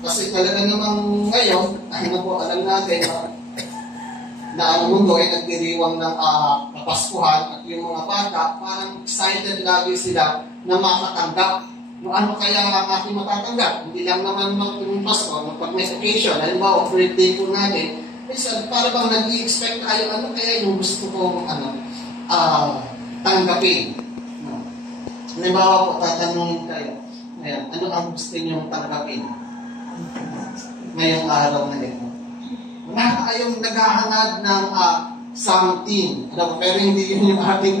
Kasi talaga namang ngayon, alam natin na ang mundo ay nagdiriwang ng Kapaskuhan at yung mga bata, parang excited lagi sila na makatanggap. Ano kaya ang aking matatanggap? Hindi lang naman yung Pasko, pag may occasion, halimbawa, birthday po natin, para bang nag-i-expect tayo, ano kaya yung gusto kong tanggapin? Halimbawa po, tatanungin kayo, ano ang gusto niyong tanggapin ngayong araw na ito? Wala kayong naghahangad ng something. Pero hindi yun yung ating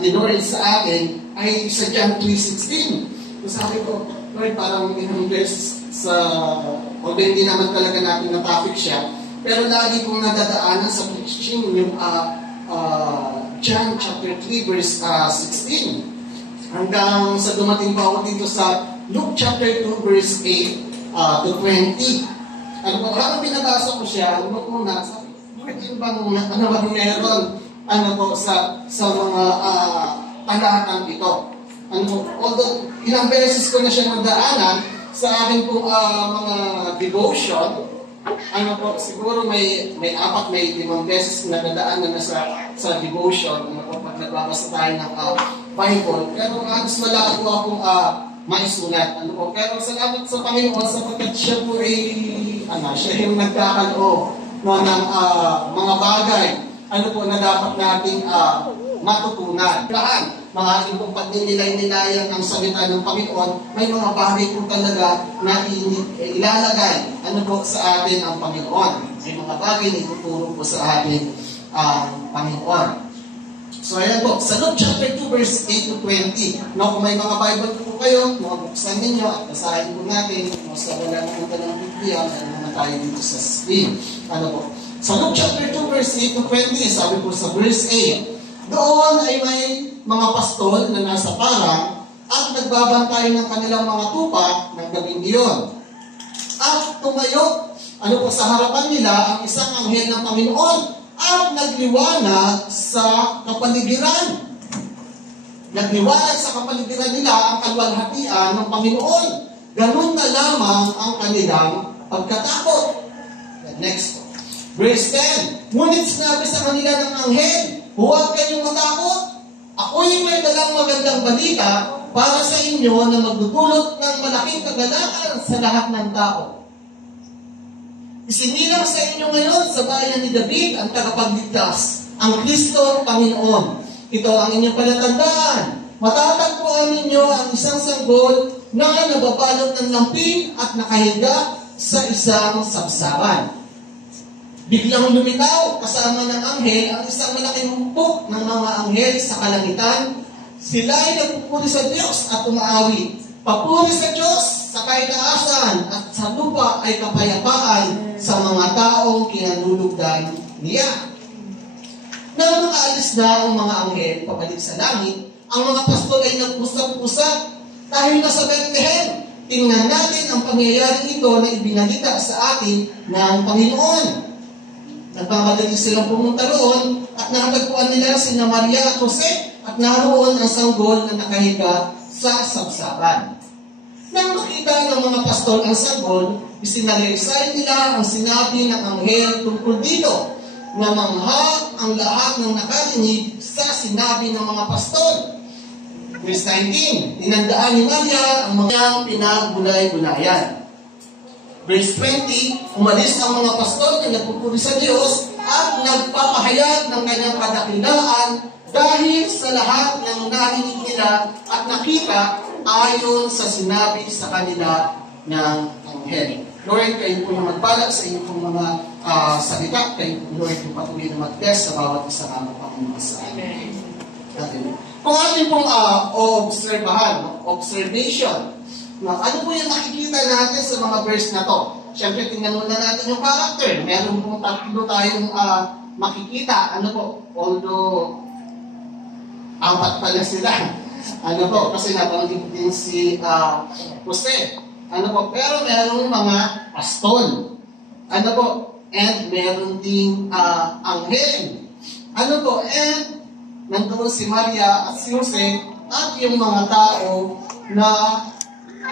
tinurin sa akin ay sa John 3:16. So sabi ko, Lord, parang ilang beses although hindi naman talaga natin na-topic siya, pero lagi kong nadadaanan sa preaching yung John chapter 3 verse 16. Hanggang sa dumating pa ako dito sa Luke chapter 2 verse 8 to 20. Habang binabasa ko siya, una, sabi, bakit yun bang, meron, sa mga talatang ito? Although, ilang beses ko na siya nadaanan sa aking pong mga devotion, siguro may 4, may 5 beses na nadaanan na sa devotion, pag nagbabasa tayo ng Bible, pero mas wala akong maisulat. Pero salamat sa Panginoon sapagkat siya po ay siya yung nagkakaloob ng mga bagay na dapat nating matutunan. Mga ating pong pagninilay-nilayan ng salita ng Panginoon, may mga bagay po talaga na ilalagay sa atin ang Panginoon. May mga bagay na ituturo po sa atin ang Panginoon. So ayan po, sa Luke chapter 2 verse 8 to 20. Kung may mga Bible po kayo, buksan ninyo at basahin po natin. Kung sa wala naman ng Biblia, naman tayo dito sa screen. Sa Luke chapter 2 verse 8 to 20, sabi po sa verse 8, doon ay may mga pastol na nasa parang at nagbabantay ng kanilang mga tupa ng gabing iyon. At tumayo, sa harapan nila ang isang anghel ng Panginoon at nagliwanag sa kapaligiran. Nagliwanag sa kapaligiran nila ang kalwalhatian ng Panginoon. Ganun na lamang ang kanilang pagkatakot. Next. Verse 10. Ngunit sinabi sa kanila ng anghel, huwag kayong matakot. Ako'y may dalang magandang balita para sa inyo na magdudulot ng malaking kagalakan sa lahat ng tao. Isinilang sa inyo ngayon sa bayan ni David ang tagapagligtas, ang Kristo Panginoon. Ito ang inyong palatandaan. Matatagpuan ninyo ang isang sanggol na nababalot ng lampin at nakahiga sa isang sabsaban. Biglang lumitaw kasama ng anghel ang isang malaking hukbo ng mga anghel sa kalangitan. Sila ay nagpupuri sa Diyos at umaawi. Papuri sa Diyos sa kaitaasan at sa lupa ay kapayapaan sa mga taong kinalulugdan niya. Nang makaalis na ang mga anghel pabalik sa langit, ang mga pastol ay nagpusap-pusap dahil nasa Bethlehem. Tingnan natin ang pangyayari ito na ibinalita sa atin ng Panginoon. Nagmamadali silang pumunta roon at nakatagpuan nila sina Maria at Jose at naroon ang sanggol na nakahiga sa sabsaban. Nang makita ng mga pastol ang sanggol, isinalaysay nila ang sinabi ng anghel tungkol dito, na mangha ang lahat ng nakarinig sa sinabi ng mga pastol. Verse 19, tinandaan ni Maria ang mga pinagbulay-bulayan. Verse 20, umalis ang mga pastol na nagpupuri sa Diyos at nagpapahayag ng kanyang kadakilaan dahil sa lahat ng narinig nila at nakita ayon sa sinabi sa kanila ng anghel. Lord, kayo po na magbalak sa inyong pong mga salita. Kayo po, Lord, yung patuloy na mag-bless sa bawat isa ng Panginoon sa amin. Kung ating pong observation, ano po yung nakikita natin sa mga verse na to? Siyempre, tingnan muna natin yung character. Meron pong tatlo tayong makikita. Although, 4 pala sila. Kasi nabanggit din si Jose. Pero merong mga pastol. And meron ding anghel. And nandoon si Maria at si Jose at yung mga tao na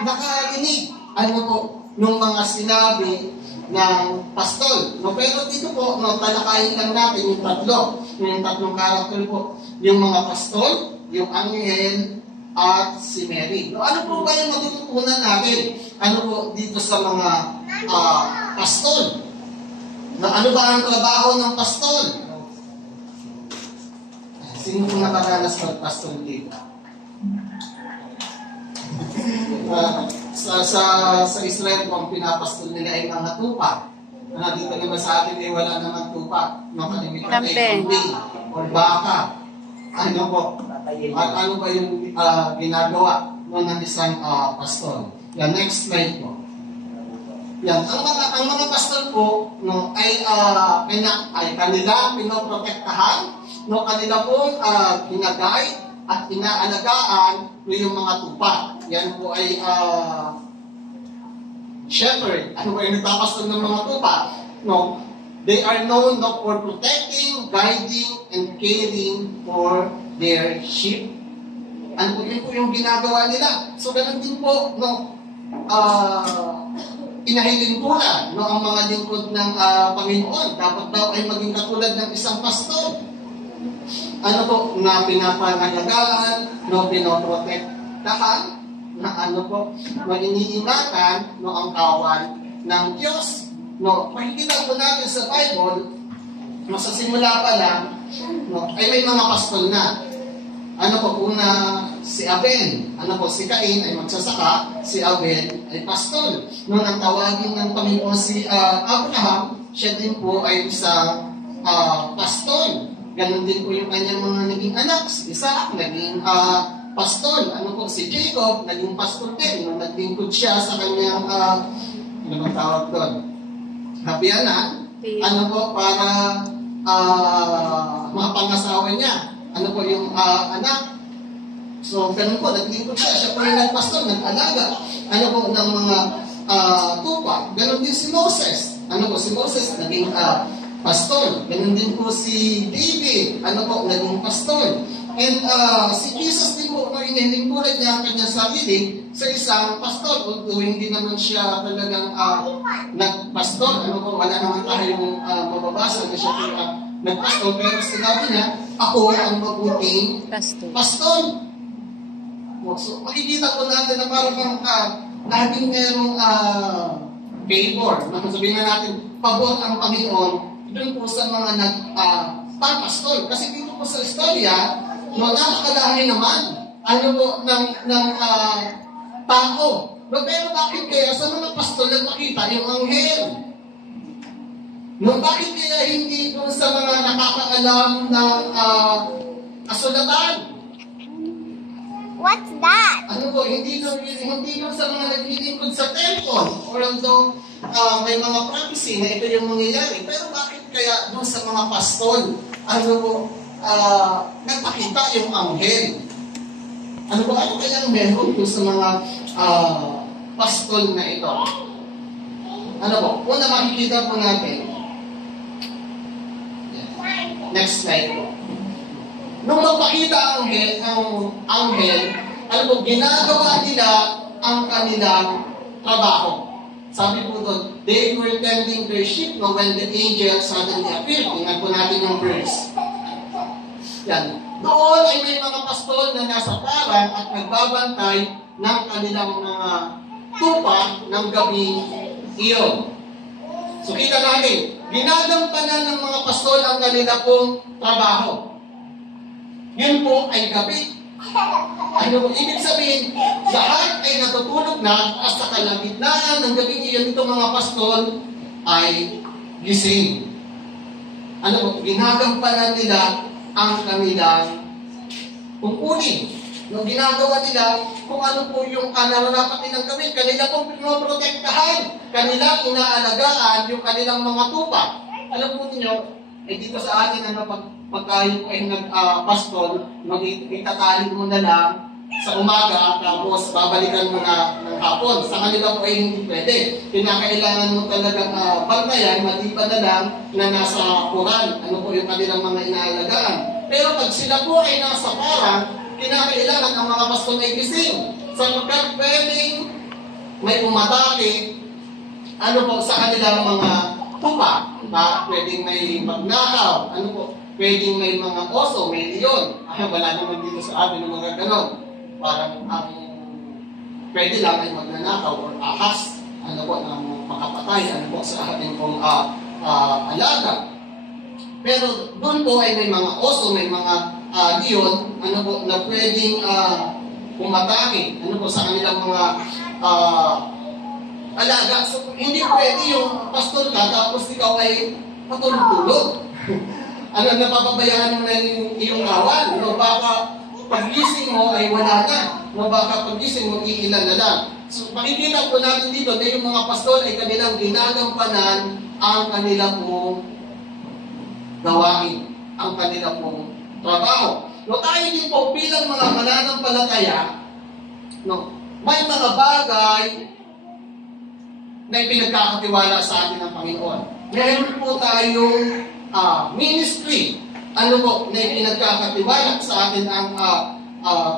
nakarinig ng mga sinabi ng pastol. No, pero dito po, no, talakayin lang natin yung tatlong karakter po. Yung mga pastol, yung anghel, at si Mary. No, ano po ba yung matututunan natin? Ano po dito sa mga pastol? No, ano ba ang trabaho ng pastol? Sino po nakaranas ng pastol dito? Sa Israel po, ang pinapastol nila ay mga tupa. Dito naman sa atin ay wala naman tupa. Kalimitan ay kambing or baka. Ano po? At ano ba yung ginagawa ng isang pastol? Yan, next slide po. Yan, ang mga pastol po no, ay kanila pinoprotektahan, no, kanila po ginagay at inaalagaan yung mga tupa. Yan po ay shepherd. Ano ba yung nagpapastol ng mga tupa? No, they are known no, for protecting, guiding, and caring for their sheep. Ano po yun po yung ginagawa nila? So, ganun din po, no, inahilingkuran, no, ang mga lingkod ng Panginoon. Dapat daw ay maging katulad ng isang pastor. Ano po, na pinapangalagaan, no, pinoprotektahan, na ano po, no, iniingatan, no, ang kawan ng Diyos. No, makikita po natin sa Bible, no, sa simula pa lang, no, ay may mga pastol na. Ano po, una si Abel, ano po, si Cain ay magsasaka, si Abel ay pastol. Nung ang tawagin ng Panginoon si Abraham, siya din po ay isang pastol. Ganon din po yung kanyang mga naging anak. Si Isaac, naging pastol. Ano po, si Jacob, naging pastol din. Nung naglingkod siya sa kanyang, ano bang tawag doon? Hapianan. Ano po, para mapangasawa niya. Ano po yung anak. So, ganun po, naglingkod siya. Siya po yung nagpastol, nag-alaga. Ano po, ng mga tupa. Ganon din si Moses. Ano po, si Moses, naging pastol. Ganun din po si David. Ano po, naging pastol. And si Jesus din po, inilingkuran niya ang kanyang sarili sa isang pastol. Although hindi naman siya talagang nagpastol. Ano po, wala naman tayong mababasa na siya po nagpastol. Pero sinabi niya, ako ang mabuting pastol. So, makikita po natin na parang laging merong favor. Sabihin na natin, pabor ang Panginoon doon po sa mga nagpapastol. Kasi dito po sa istorya, no, napakalahi naman ano po ng tao. No, pero bakit kaya sa mga pastol nagpakita yung anghel? No, bakit kaya hindi doon sa mga nakakaalam ng kasulatan? What's that? Ano po, hindi doon sa mga naglilingkod sa temple. Or although may mga prophecy na ito yung mangyayari. Pero bakit kaya doon sa mga pastol, ano po, nagpakita yung anghel? Ano po, ano kaya meron doon sa mga pastol na ito? Ano po, una makikita po natin. Next slide po. Nung magpakita ang anghel, ano po, ginagawa nila ang kanilang trabaho. Sabi po doon, they were tending their sheep when the angel suddenly appeared. Tingnan po natin yung verse. Yan. Doon ay may mga pastol na nasa parang at nagbabantay ng kanilang mga tupa ng gabi iyon. So kita natin, ginagampanan ng mga pastol ang kanila pong trabaho. Yun po ay gabi. Ano ibig sabihin, lahat ay natutulog na at sa kalagitnaan ng gabi iyon itong mga pastol ay gising. Ano po, ginagampanan nila ang kanilang tungkulin. Nung ginagawa nila kung ano po yung nararapat nilang gawin, kanila pong pinoprotektahan, kanila inaalagaan yung kanilang mga tupa. Alam po ninyo, dito sa atin, pag kayo ay nag-pastol, itatali mo na lang sa umaga, tapos babalikan mo na ng hapon. Sa kanila po ay hindi pwede. Kinakailangan mo talagang bantayan, maliban na lang na nasa Quran. Ano po yung kanilang mga inaalagaan. Pero pag sila po ay nasa parang, kinakailangan ang mga pastol ay gising. Sa pwedeng may umatake ano po, sa kanilang mga tupa, na pwedeng may magnakaw, ano po, pwedeng may mga oso, may leon. Wala naman dito sa atin ng mga ganon. Parang ang pwede lang ay magnanakaw or ahas, ano po, ng makapatay, ano po, sa ating pong alaga. Pero doon po ay may mga oso, may mga leon, ano po, na pwedeng pumatake, ano po, sa kanilang mga alaga. So, hindi pwede yung pastor ka, tapos ikaw ay patulog-tulog. Ano, napapabayaan mo na yung iyong kawan. No, baka pag-gising mo ay wala na. No, baka pag-gising mo iilan na lang. So, makikita po natin dito na yung mga pastor ay kanilang ginagampanan ang kanilang pong gawain, ang kanilang pong trabaho. No, tayo din po bilang mga mananampalataya, no, may mga bagay na ipinagkakatiwala sa atin ng Panginoon. Meron po tayong ministry, ano po, na ipinagkakatiwala sa atin ang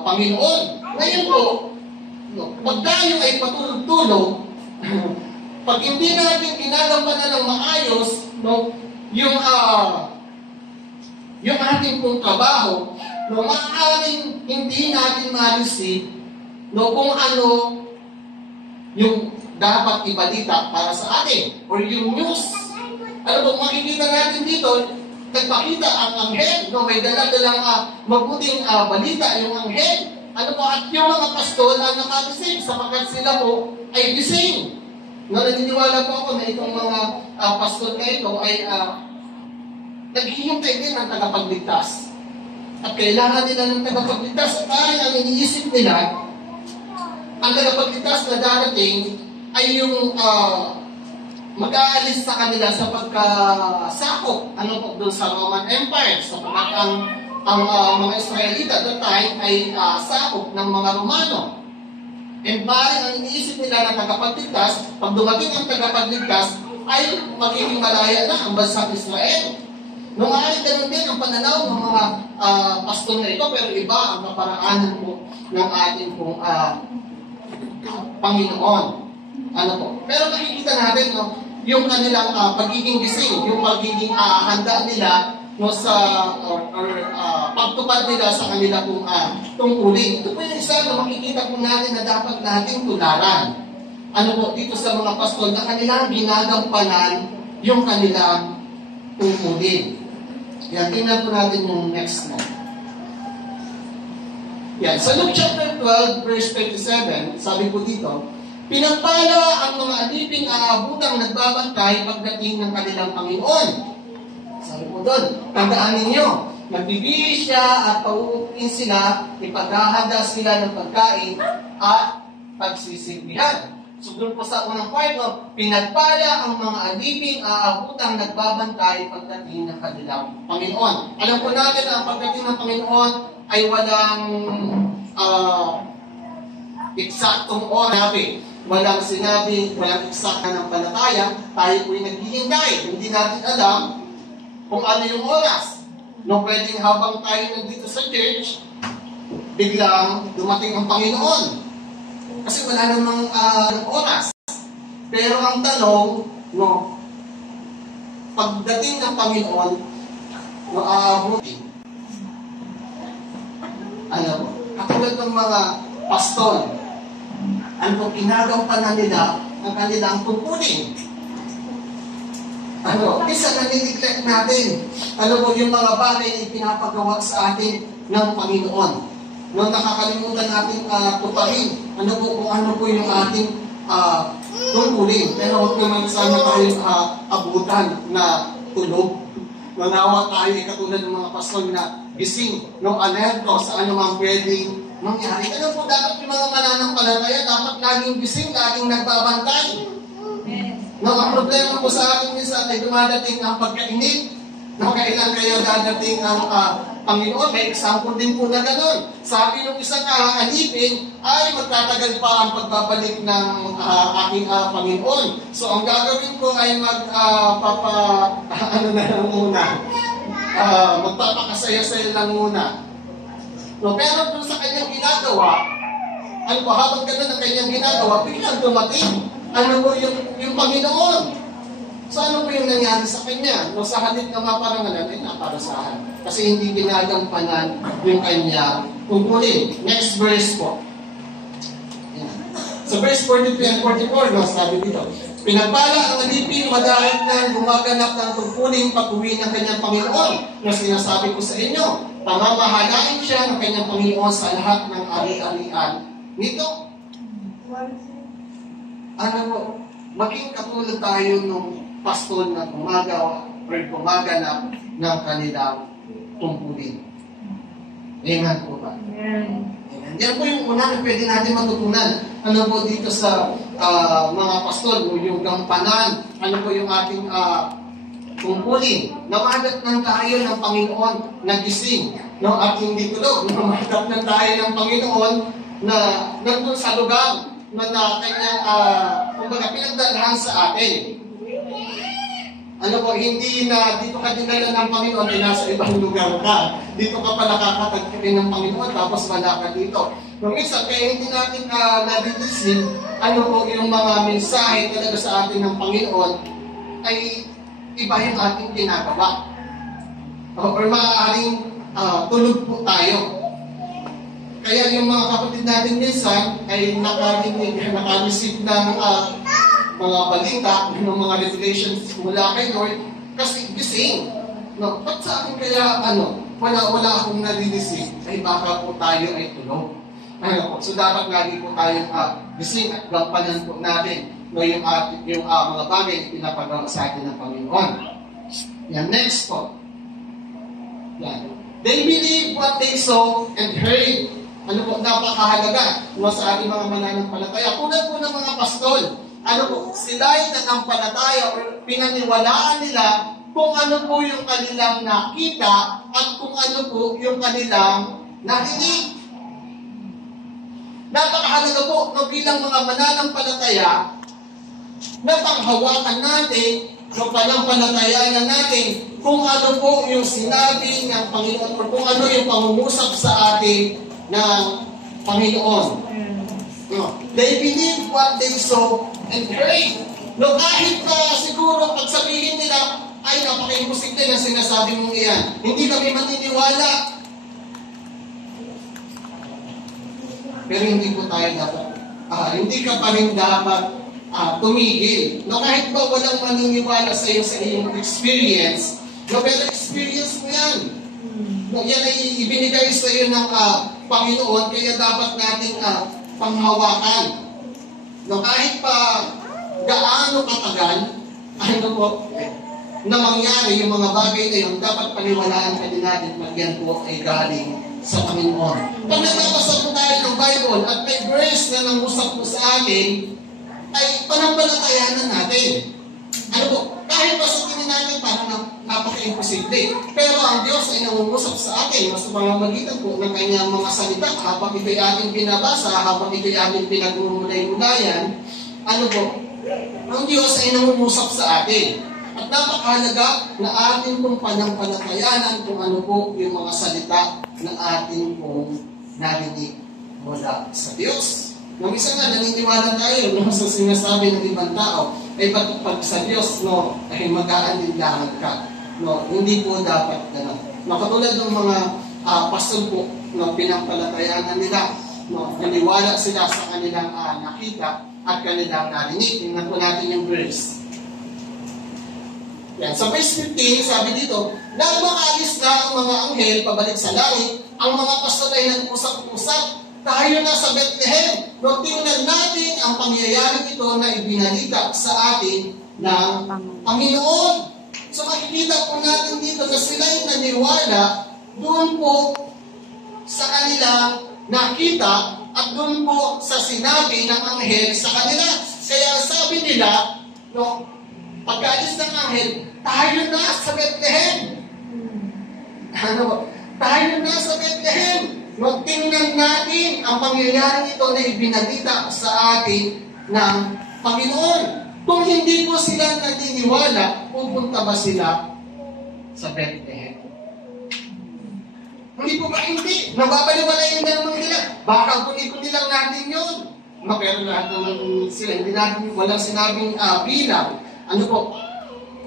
Panginoon. Ngayon po, no, pag tayo ay patulog-tulog, pag hindi natin ginagampanan ng maayos, no, yung ating pong trabaho, no, maaaring hindi natin ma-receive, no, kung ano yung dapat ibalita para sa atin, or yung news. Ano po, makikita natin dito, nagpakita ang anghel, no, may dala-dalang mabuting balita yung anghel. Ano po, at yung mga pastol ang nakareceive sapagkat sila po ay gising. No, naniniwala po ako na itong mga pastol na ito ay naghihintay din ng tagapagligtas. At kailangan nila ng tagapagligtas. At parang ang iniisip nila, ang tagapagligtas na darating ay yung mag-aalis sa kanila sa pagkasakop, ano po, doon sa Roman Empire, sapagkat ang mga Israelita that time ay sakop ng mga Romano. And parang ang iniisip nila na tagapagligtas, pag dumating ang tagapagligtas, ay magiging malaya na ang bansang Israel. Nung ay ganun din ang pananaw ng mga pastor na ito, pero iba ang kaparaanan po ng ating pong Panginoon. Ano po? Pero nakikita natin, no, yung kanilang pagiging gising, yung pagiging handa nila, no, sa pagtupad nila sa kanila pong tungkulin. Ito po yung isa na makikita po natin na dapat nating tularan. Ano po, dito sa mga pastol na kanilang ginagampanan yung kanilang tungkulin. Yan, tingnan po natin yung next na. Yan, sa Luke chapter 12, verse 27, sabi po dito, pinagpala ang mga aliping aabutang nagbabantay pagdating ng kanilang Panginoon. Sabi po doon, tandaan ninyo, nagbibihis siya at pauupuin sila, ipaghahanda sila ng pagkain at pagsisilbihan. So doon po sa unang part, no, pinagpala ang mga aliping aabutang nagbabantay pagdating ng kanilang Panginoon. Alam po natin na ang pagdating ng Panginoon ay walang eksaktong oras. Walang sinabi, walang eksakta ng palataya, tayo po'y naghihintay. Hindi natin alam kung ano yung oras. No, pwedeng habang tayo nandito sa church, biglang dumating ang Panginoon. Kasi wala namang oras. Pero ang tanong, no, pagdating ng Panginoon, no, aabutin. Alam mo, katulad ng mga pastol, ano, pinagampanan nila ang kanilang tungkulin. Ano, isa nanineglect natin. Ano po yung mga bagay na ipinapagawa sa atin ng Panginoon. No, nakakalimutan natin tuparin. Ano po kung ano po yung ating tungkulin. Pero huwag naman sana tayo abutan na tulog. Manawa tayo katulad ng mga pastol na gising, no, alerto sa anumang pwedeng mangyari. Ano po, dapat yung mga mananampalataya, dapat laging gising, laging nagbabantay. No, ang problema po sa akin minsan ay dumadating ang pagkainit. No, kailan kayo dadating ang Panginoon? May example din po na gano'n. Sabi ng isang alipin, ay magtatagal pa ang pagbabalik ng aking Panginoon. So, ang gagawin ko ay magpapakasaya-saya lang muna. No, pero kung sa kanyang ginagawa, ano po, habang gano'n ang kanyang ginagawa, biglang dumating ano po yung Panginoon. So ano po yung nangyari sa kanya? No, sa halip na maparangalan ay naparasahan. Kasi hindi ginagampanan yung kanya tungkulin. Next verse po. So verse 42 and 44, no, sabi dito, pinagpala ang alipin madahil na gumaganap ng tungkulin pag-uwi ng kanyang Panginoon na sinasabi ko sa inyo, pamamahalain siya ng kanyang Panginoon sa lahat ng ari-arian nito. Ano po, maging katulad tayo nung pastol na gumaganap ng kanilang tungkulin. Amen po ba? Amen. Yan po yung una na pwede natin matutunan. Ano po dito sa mga pastol, yung gampanan, ano po yung ating tungkulin. Namagat ng tayo ng Panginoon na gising. No? At hindi tulog. Namagat ng tayo ng Panginoon na nandun sa lugar na kanyang kumbaga pinagdalhan sa atin. Ano po, hindi na dito ka dinala ng Panginoon, ay nasa ibang lugar ka. Dito ka pala kakatagkirin ng Panginoon, tapos wala ka dito. Nung minsan, kaya hindi natin nadidisin, ano po yung mga mensahe talaga sa atin ng Panginoon, ay iba yung ating ginagawa. Or maaaring tulog po tayo. Kaya yung mga kapatid natin minsan, ay naka-receive ng mga balita, ng mga revelations mula kay Lord, kasi gising. No? Ba't sa akin kaya, wala akong nadidisin, ay baka po tayo ay tulog. So dapat lagi po tayong gising at gampanan po natin yung mga bagay na pinapagawa sa atin ng Panginoon. Yan, next po. Yan. They believe what they saw and heard. Ano po, napakahalaga sa ating mga mananampalataya. Tulad po ng mga pastol, ano po, sila ay nanampalataya o pinaniwalaan nila kung ano po yung kanilang nakita at kung ano po yung kanilang narinig. Napakahalaga po na bilang mga mananampalataya na panghawakan natin o panampalatayanan natin kung ano po yung sinabi ng Panginoon o kung ano yung pangungusap sa atin ng Panginoon. No. They believe what they saw and heard. No, kahit siguro pagsabihin nila, ay napaka-imposible na sinasabi mong iyan. Hindi kami maniniwala. Pero hindi po tayo dapat, hindi ka pa rin dapat tumigil. No, kahit ba walang maniniwala sa iyo sa iyong experience, no, pero experience mo yan. No, yan ay ibinigay sa iyo ng Panginoon, kaya dapat nating panghawakan. No, kahit pa gaano katagal, ano po, na mangyari yung mga bagay na yun, dapat paniwalaan ka din natin pag yan po ay galing sa Panginoon. Pag nagbabasa po tayo ng Bible at may verse na nangusap po sa atin, ay panampalatayanan natin. Ano po, kahit pa sa tingin natin parang napaka-imposible. Pero ang Diyos ay nangungusap sa atin sa pamamagitan po ng kanyang mga salita habang ito'y ating binabasa, habang ito'y ating pinagmumulay-mulayan. Ano po, ang Diyos ay nangungusap sa atin. At napakahalaga na ating pong panampalatayanan kung ano po yung mga salita na ating pong narinig mula sa Diyos. Nung isa nga, naniniwala tayo sa sinasabi ng ibang tao, ay pag sa Diyos, no, ay mag-aanindahan ka. No, hindi po dapat gano'n. No, katulad ng mga pastor po, no, pinampalatayanan nila, no, naniwala sila sa kanilang nakita at kanilang narinig. Tingnan po natin yung verse. Yan. Sa verse 15, sabi dito, nang makaalis na ang mga anghel pabalik sa langit, ang mga pastor ay nag-usap-usap, tayo na sa Bethlehem. No, tingnan natin ang pangyayaring ito na ibinalita sa atin ng Panginoon. So makikita po natin dito na sila'y naniwala doon po sa kanilang nakita at doon po sa sinabi ng anghel sa kanila. Kaya sabi nila, no, pagkaalis ng anghel, tayo na sa Bethlehem. Ano? Tayo na sa Bethlehem. Tingnan natin ang pangyayaring ito na ibinalita sa atin ng Panginoon. Kung hindi po sila naniniwala, pupunta ba sila sa Bethlehem? Hindi po ba hindi? Nababaliwalayin na naman nila. Baka kuni-kuni lang natin yun. No, pero lahat naman sila, hindi natin, walang sinabing bilang, ano po,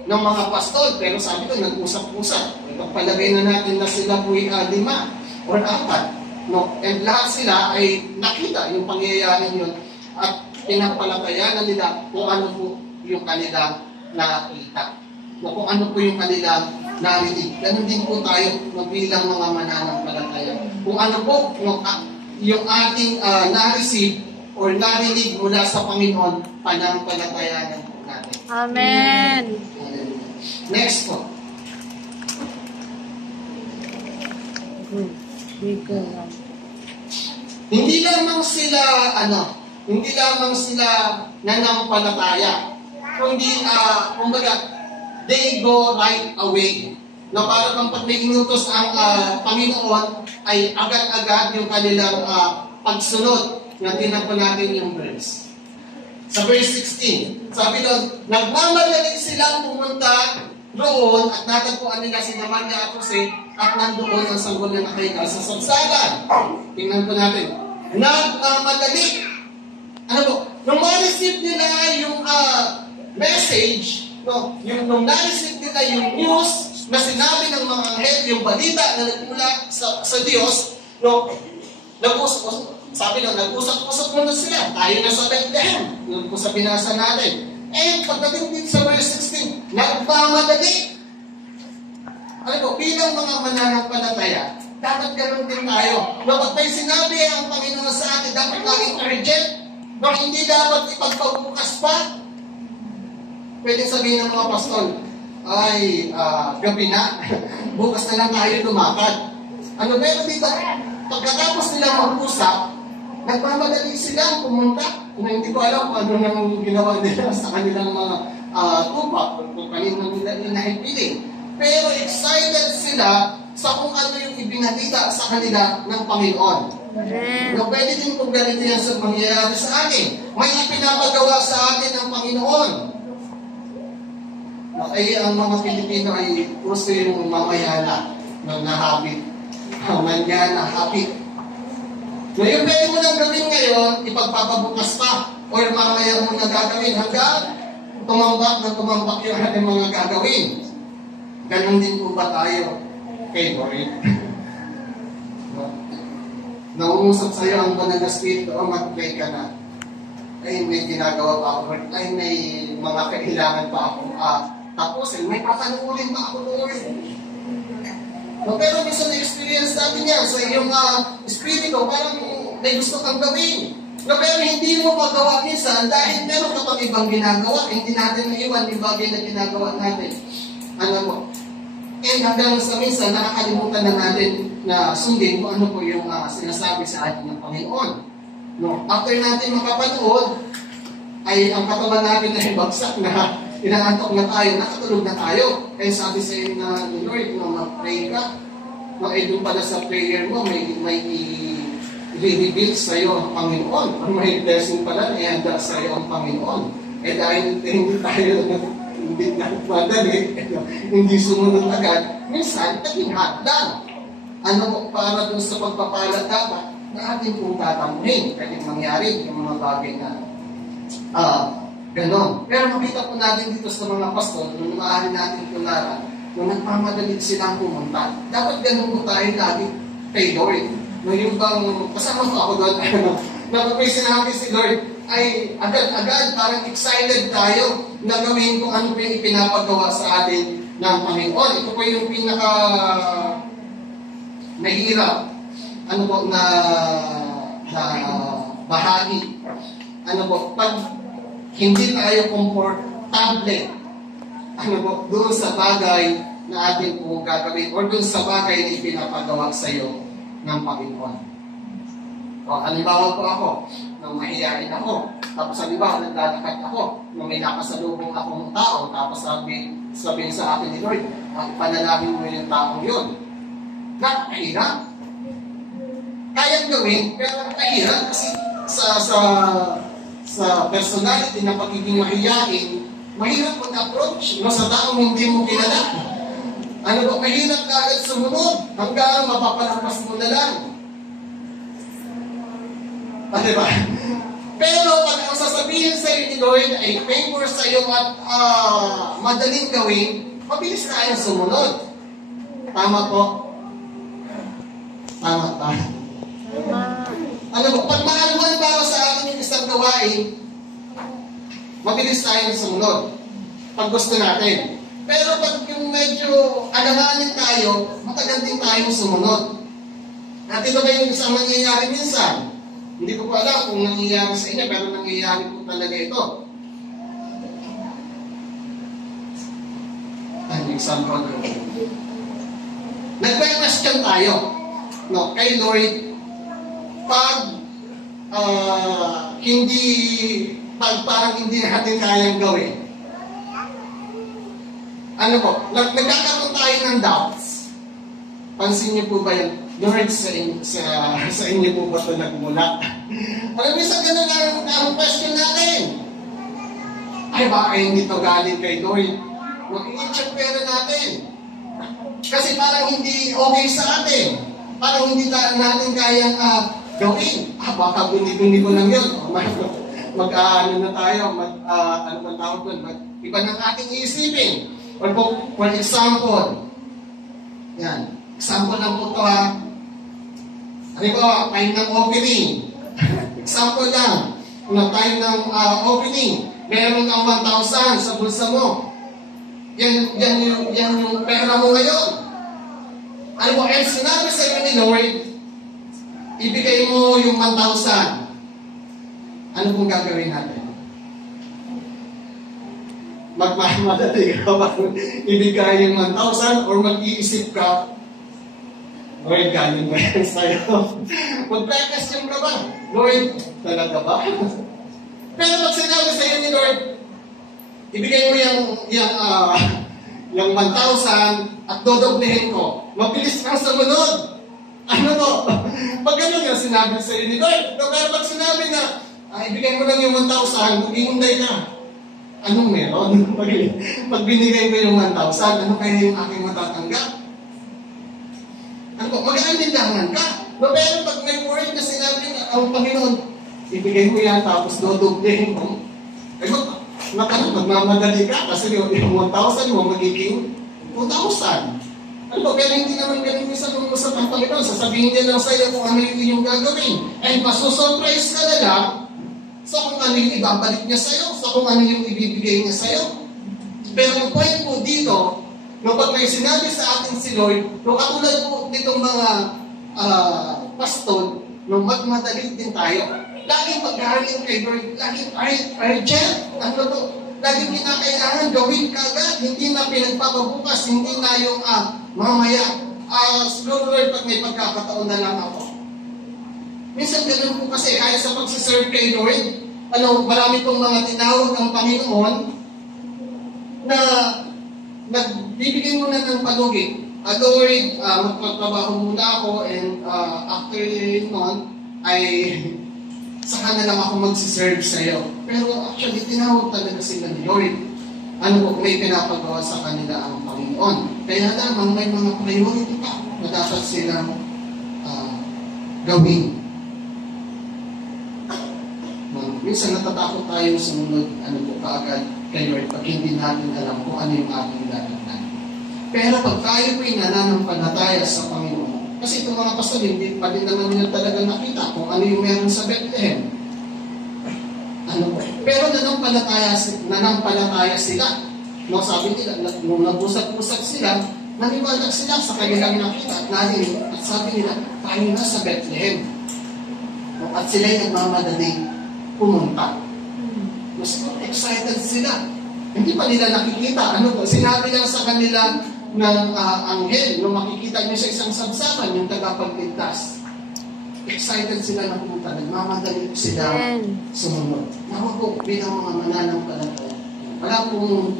ng mga pastol. Pero sabi ko, nag-usap-usap. Pagpalagay na natin na sila po 5 or 4. No? And lahat sila ay nakita yung pangyayari yun at pinapalatayanan nila kung ano po yung kanilang nakita. No, kung ano po yung kanilang narinig. Ganun din po tayo bilang mga mananampalataya. Kung ano po yung ating na-receive or narinig mula sa Panginoon, panampalatayanan po natin. Amen. Next po. Hindi lamang sila nanampalataya, kundi kumbaga they go right away. Na para bang pag may inutos ang Panginoon ay agad-agad yung kanilang pagsunod. Natin po natin yung verse. Sa verse 16, sabi doon, nagmamadali silang pumunta roon at natagpuan nila si Maria at Jose at nandoon ang sanggol na nakahiga sa sabsagan. Tingnan po natin. Nagmamadali. Ano po? Nung ma-receive nila yung message, no, nung na-receive nila yung news na sinabi ng mga anghel, yung balita na nagmula sa Diyos, no, sabi na, nag-usap-usap muna sila. Tayo na sa Bethlehem. Yun po sa binasa natin. And pagdating din sa verse 16, nagmamadali. Ano po, bilang mga mananampalataya, dapat ganun din tayo. Kapag may sinabi ang Panginoon sa atin, dapat laging urgent. No, hindi dapat ipagpabukas pa. Pwede sabihin ng mga pastol, ay, gabi na, bukas na lang tayo lumakad. Ano meron dito? Pagkatapos nila mag-usap, nagmamadali silang pumunta. Na hindi ko alam kung ano nang ginawa nila sa kanilang mga tupak kung kanino nila inahipiling. Pero excited sila sa kung ano yung ibinalita sa kanila ng Panginoon. No, pwede din kung ganito yan sa mangyayari sa atin. May ipinapagawa sa atin ng Panginoon. Ay, ang mga Pilipino ay gusto yung mamayana na nahabit. Manyana, habit. Ngayon, pwede mo lang gawin ngayon, ipagpapabukas pa, or mamaya mo na gagawin hanggang tumambak yung ating mga gagawin. Ganon din po ba tayo kay Lord? Naungusap sa'yo ang banal na Espiritu, o mag-pray ka na. Ay, may ginagawa pa ako, ay, may mga kailangan pa ako tapusin, may papanuulin pa ako, Lord. No, pero minsan na-experience natin yan sa iyong espiritu, parang may gusto kang gawin. No, pero hindi mo magawa minsan dahil meron ka pang ibang ginagawa. Hindi natin naiwan yung bagay na ginagawa natin. Ano mo? And hanggang sa minsan, nakakalimutan na natin na sundin kung ano po yung sinasabi sa atin ng Panginoon. No, after natin makapanood, ay ang katawan natin ay bagsak na inaantok na tayo, nakatulog na tayo. Kaya sabi sa iyo na ni Lord, mag-pray ka. No, doon pala sa prayer mo, may i-reveal sa iyo ang Panginoon. May blessing pala na ihanda sa iyo ang Panginoon. Dahil hindi tayo hindi nagmadali, hindi sumunod agad, minsan naging hadlang. Ano para doon sa pagpapala dapat na ating pong tatamuhin. Pwedeng mangyari yung mga bagay na ganon. Pero makita po natin dito sa mga pastor, nung maaari natin tularan, nung nagmamadali silang pumunta. Dapat ganon po tayo lagi kay Lord. Nung yung bang, kasama ko ako doon, na may sinabi si Lord, ay agad-agad, parang excited tayo na gawin kung ano po yung ipinapagawa sa atin ng Panginoon. Ito po yung pinaka mahirap ano po na bahagi. Ano po, pag hindi tayo komportable ano po, doon sa bagay na atin po gagawin o doon sa bagay na ipinapagawa sa iyo ng Panginoon. O, halimbawa po ako, nung mahihayin ako, tapos halimbawa naglalakad ako, nung may nakasalubong akong tao, tapos sabihin sa akin ni Lord, panalangin mo yung taong yun. Nakahirap. Kayang gawin, pero nakahirap kasi sa personality na pagiging mahihayin, mahirap mag-approach sa taong hindi mo kilala. Ano ba, mahirap na agad sumunod hanggang mapapalampas mo na lang. Diba? Pero pag ang sasabihin sa iyo ni Lord ay favor sa iyo at madaling gawin, mabilis tayong sumunod. Tama po? Tama ba? Ano po, pag maanuhan para sa akin yung isang gawain, mabilis tayong sumunod. Pag gusto natin. Pero pag yung medyo alanganin tayo, matagal din tayong sumunod. At ito ba yung isang nangyayari minsan? Hindi ko pa alam kung nangyayari sa inyo, pero nangyayari po talaga ito. An example. Nagpe-question tayo, no, kay Lord, pag parang hindi natin kayang gawin. Ano po, nagkakaroon tayo ng doubts. Pansin niyo po ba yan? Lord, sa inyo po ba ito nagmula? Alam niyo, sa ganun ang question natin. Ay, baka hindi ito galing kay Lord. Mag-i-check pera natin. Kasi parang hindi okay sa atin. Parang hindi natin kayang gawin. Baka bundi-bundi ko lang yun. Ano na tayo, ano ba tawag doon? Iba ng ating iisipin. Or for example, yan. Example lang po ito ha. Ano po, time ng opening. Example lang. Time ng opening. Meron kang 1,000 sa bulsa mo. Yan yung pera mo ngayon. Ano po, and sinabi sa iyo ni Lord, ibigay mo yung 1,000. Ano pong gagawin natin? Magmamadali ka ba? Ibigay yung 1,000 or mag-iisip ka, Lord, galing ba yan sa'yo? Mag-question ka ba? Lord, talaga ba? Pero pag sinabi sa iyo ni Lord, ibigay mo yung 1,000 at dodoblehin ko, mabilis kang sumunod. Ano to? Pag gano'n yung sinabi sa iyo ni Lord, pero pag sinabi na, ibigay mo lang yung 1,000, mag-iunday ka. Anong meron? Pag binigay ko yung 1,000, ano kaya yung aking matatanggap? Ano po, mag-aalinlangan ka. No, pero pag may word na sinabi na ang Panginoon, ibigay mo yan tapos dodoblehin mo. Ay, magmamadali ka kasi yung 1,000 mo magiging 2,000. Ano po, pero hindi naman ganun yung sa pag-usap ng Panginoon. Sasabihin niya lang sa iyo kung ano yung gagawin. And masusurprise ka na lang sa kung ano yung ibabalik niya sa iyo, sa kung ano yung ibibigay niya sa iyo. Pero yung point po dito, no, pag may sinabi sa atin si Lord, no, katulad po ditong mga pastor, no, magmadali din tayo. Laging paghahalin kay Lord, laging urgent, ano to, laging kinakailangan gawin kagad, hindi na pinagpapabukas, hindi na yung mamaya. Siguro Lord, pag may pagkakataon na lang ako. Minsan ganun po kasi kahit sa pagsiserve kay Lord, marami pong mga tinawag ng Panginoon na nagbibigay muna ng palugi. Lord, magpatrabaho muna ako and after nun ay saka na lang ako magsiserve sa iyo. Pero actually, tinawag talaga sila ni Lord. Ano po, may pinapagawa sa kanila ang Panginoon. Kaya lamang may mga priority pa na dapat silang gawin. Minsan natatakot tayo sumunod kaagad kay Lord pag hindi natin alam kung ano yung ating lalagyan. Pero pag tayo po'y nananampalataya sa Panginoon, kasi itong mga pastor, hindi pa din naman nila talaga nakita kung ano yung meron sa Bethlehem. Pero nanampalataya sila. No, sabi nila, nung nabusag-busag sila, naniwala sila sa kanilang nakita at sabi nila, tayo na sa Bethlehem. No, at sila'y nagmamadaling pumunta. Mas excited sila. Hindi pa nila nakikita. Sinabi lang sa kanila ng anghel, nung makikita niyo sa isang sabsaban, yung tagapagligtas. Excited sila na pumunta. Nagmamadali sila sumunod. Naku po, bilang mga mananampalataya. Wala pong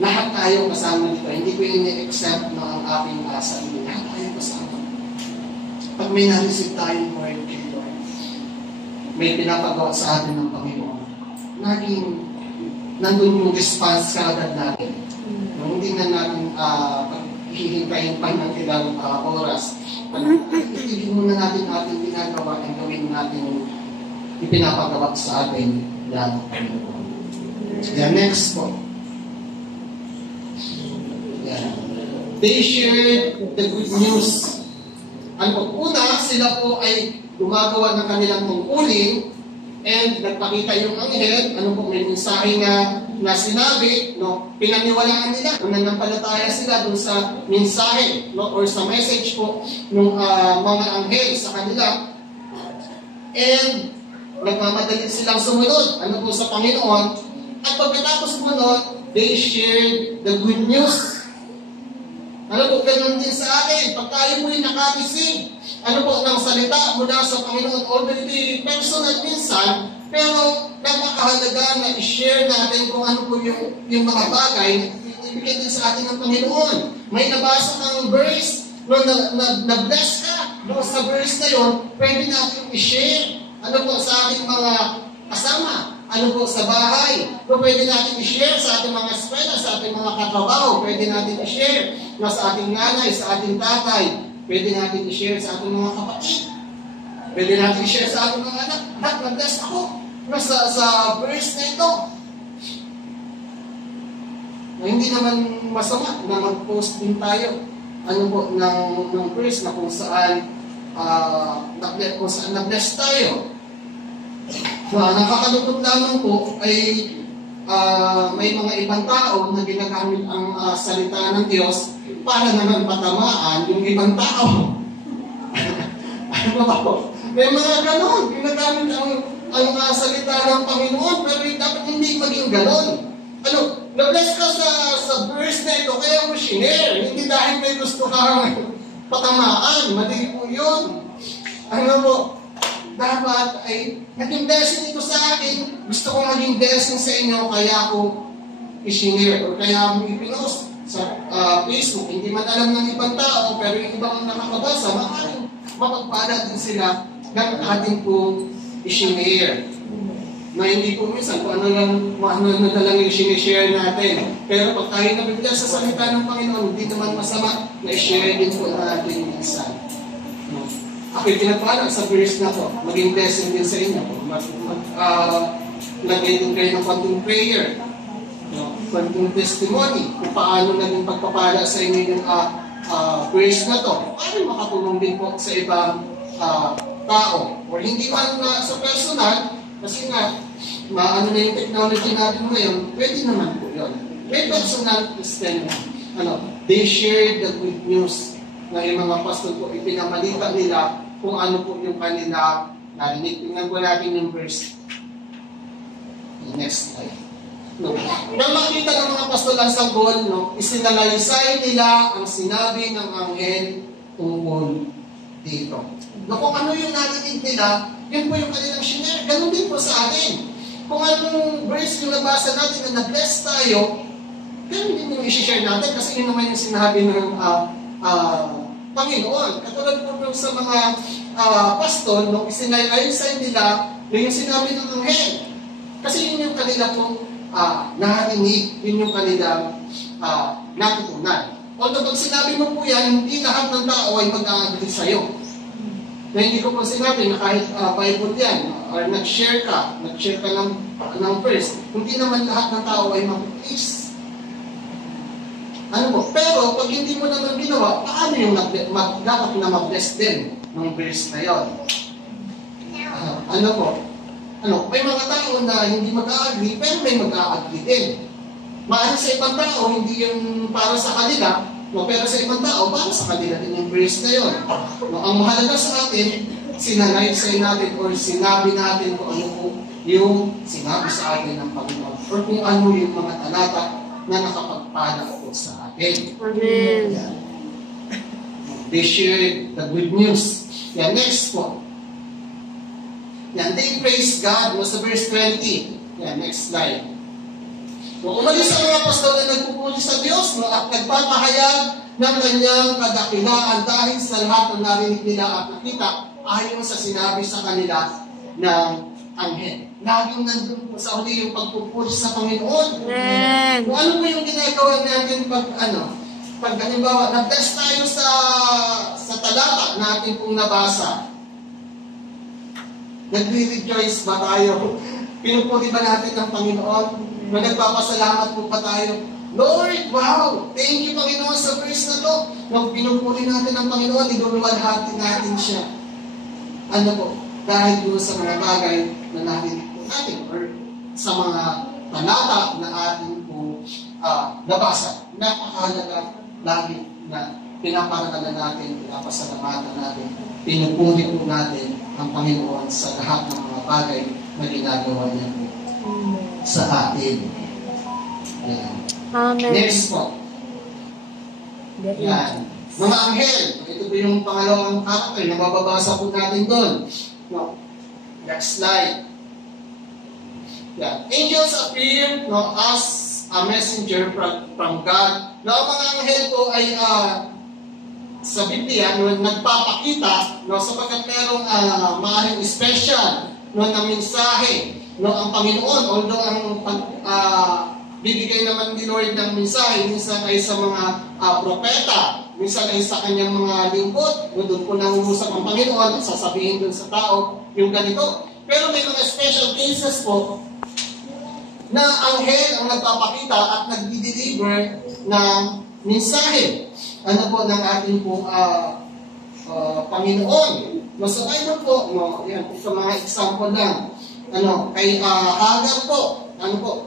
lahat tayo kasama dito. Hindi ko ini-accept na ang aking sarili. Lahat tayo kasama. Pag may na-receive tayong word kay Lord, may pinapagawa sa atin ng Panginoon. Naging nandun yung response kaagad natin. Hindi na natin hihintayin pa ng ilang oras. Itigil muna natin ating ginagawa at gawin natin ipinapagawa sa atin ng Panginoon. Yan, next po. Yan. They shared the good news. Ano po? Una, sila po ay gumagawa ng kanilang tungkulin and nagpakita yung anghel, ano po, may mensahe na sinabi, no, pinaniwalaan nila, nananampalataya sila dun sa mensahe, no, or sa message po ng mga anghel sa kanila. And nagmamadali silang sumunod, ano po, sa Panginoon. At pagkatapos po nun, they shared the good news. Ano po, ganun din sa atin. Pag tayo po yung nakagising, ano po, ng salita mula sa Panginoon, already personal minsan, pero napakahalaga na i-share natin kung ano po yung mga bagay na ibigay din sa atin ng Panginoon. May nabasa ng verse, no, na-bless ka, no, sa verse na yun, pwede natin i-share, ano po, sa ating mga kasama, ano po, sa bahay. No, pwede natin i-share sa ating mga eskwela, sa ating mga katrabaho, pwede natin i-share no, sa ating nanay, sa ating tatay, pwede natin i-share sa ating mga kapatid, pwede natin i-share sa ating mga anak. Nag-bless ako no, sa verse na ito. Na hindi naman masama na mag-post din tayo ano po, ng verse na kung saan na-bless tayo. Nakakalungkot lamang po ay may mga ibang tao na ginagamit ang salita ng Diyos para naman patamaan yung ibang tao. Ano ba po? May mga ganon, ginagamit ang salita ng Panginoon, pero dapat hindi maging ganon. Ano, na-bless ka sa verse na ito, kaya mo share. Hindi dahil may gusto kang patamaan. Mali po yun. Ano po? Dapat ay naging blessing ito sa akin. Gusto ko maging blessing sa inyo, kaya ako i-share o kaya mo i-pinost sa Facebook. Hindi man alam ng ibang tao, pero yung ibang nakakabasa, maaaring mapagpala din sila ng ating po i-share. Na hindi po minsan kung ano na lang yung sinishare natin. Pero pag tayo nabigyan sa salita ng Panginoon, hindi naman masama na i-share din po natin minsan. Ako'y pinagpala sa verse na to, maging blessing din sa inyo. Lagay din kayo ng konting prayer, konting testimony, kung paano naging pagpapala sa inyo yung verse na to. Paano makatulong din po sa ibang tao. Or hindi man sa personal, kasi nga, maano na yung technology natin ngayon, pwede naman po yun. May personal Christian they shared the good news na yung mga pastor po, ipinamalita nila kung ano po yung kanila narinig. Tingnan po natin yung verse. Next slide. No. Nang makita ng mga pastor ang sanggol, isinalaysay nila ang sinabi ng anghel tungkol dito. Kung ano yung narinig nila, yun po yung kanilang share. Ganun din po sa atin. Kung anong verse yung nabasa natin na na-bless tayo, ganun din yung i-share natin kasi yun naman yung sinabi ng Panginoon. Katulad po sa mga pastor, nung isinalaysay nila yung sinabi ng anghel. Kasi yun yung kanila pong narinig, yun yung kanilang natutunan. Although pag sinabi mo po yan, hindi lahat ng tao ay mag-agree sa'yo. Na hindi ko po sinabi na kahit Bible yan, or nag-share ka ng verse, hindi naman lahat ng tao ay mag-please. Ano po? Pero pag hindi mo naman ginawa, paano yung dapat na mag-bless din ng verse na yun? Ano po? May mga tao na hindi mag-agree, pero may mag-agree din. Maaari sa ibang tao, hindi yung para sa kanila, pero sa ibang tao, para sa kanila din yung verse na yun. Ang mahalaga sa atin, sinalaysay natin or sinabi natin kung ano po yung sinabi sa atin ng Panginoon or kung ano yung mga talata na nakapagpala po sa atin. Amen. Yan. They shared the good news. Yan, next po. Yan, they praise God. Sa verse 20. Yan, next slide. Umalis ang mga pastor na nagpupuli sa Diyos at nagpapahayag ng kanyang kadakilaan dahil sa lahat ng narinig nila at nakita ayon sa sinabi sa kanila ng anghel. Laging nandun po sa huli yung pagpupuli sa Panginoon. Amen. Kung ano po yung ginagawa natin pag halimbawa, na-bless tayo sa talata natin pong nabasa. Nagre-rejoice ba tayo? Pinupuri ba natin ng Panginoon? Nagpapasalamat po ba tayo? Lord, wow! Thank you, Panginoon, sa verse na to. Nung pinupuri natin ng Panginoon, iluluwalhati natin siya. Ano po? Dahil doon sa mga bagay na narinig po natin or sa mga talata na ating po nabasa. Napakahalaga lagi na pinaparagalan natin, pinapasalamatan natin, pinupuri po natin ang Panginoon sa lahat ng mga bagay na ginagawa niya po sa atin. Ayan. Amen. Next po. Yan. Mga anghel. Ito po yung pangalawang character na mababasa po natin doon. No. Next slide. Yan. Angels appear as a messenger from God. No, ang mga anghel po ay sa Biblia, nagpapakita, sapagkat merong maaaring special na mensahe ang Panginoon, although ang bibigay naman ni Lord ng mensahe, minsan ay sa mga propeta, minsan ay sa kanyang mga lingkod, doon po nangungusap ang Panginoon, sasabihin doon sa tao yung ganito. Pero may mga special cases po na anghel ang nagpapakita at nagdi-deliver ng mensahe po ng ating po Panginoon. So ayun po, yan, ito mga example lang. Kay Hagar po,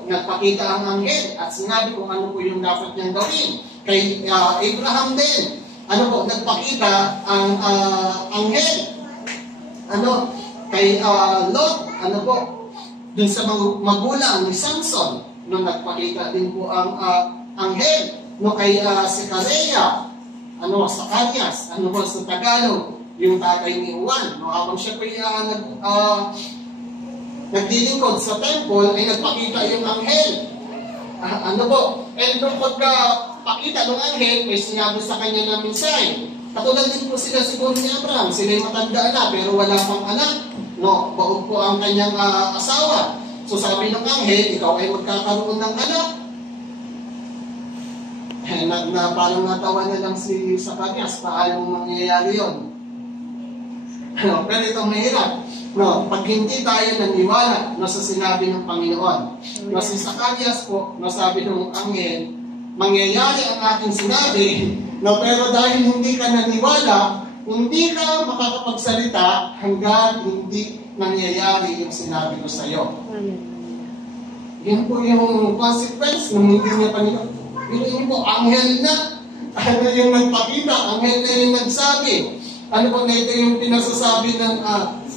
nagpakita ang anghel at sinabi kung ano po yung dapat niyang gawin. Kay Abraham din, nagpakita ang anghel. Kay Lot, dun sa magulang ni Samson, nagpakita din po ang anghel. Kay Sekareya, sa Kanyas, sa Tagalog, yung tatay ni Juan, habang siya po naglilingkod sa temple, ay nagpakita yung anghel. And nung pagkapakita ng anghel, may sinabi sa kanya na mensahe. Katulad din po sila siguro ni Abraham, sila'y matanda na, pero wala pang anak. Baog po ang kanyang asawa. So sabi ng anghel, ikaw ay magkakaroon ng anak. Parang natawa na lang si Zacarias, paano mangyayari yun? Pero ito mahirap. Pag hindi tayo naniwala sa sinabi ng Panginoon. Si Zacarias po, sabi ng anghel, mangyayari ang aking sinabi, pero dahil hindi ka naniwala, hindi ka makakapagsalita hanggang hindi nangyayari yung sinabi ko sa iyo. Yan po yung consequence ng hindi niya Panginoon. Yun po, anghel na. Yung nagpakita, anghel na yung nagsabi. Na ito yung pinasasabi ng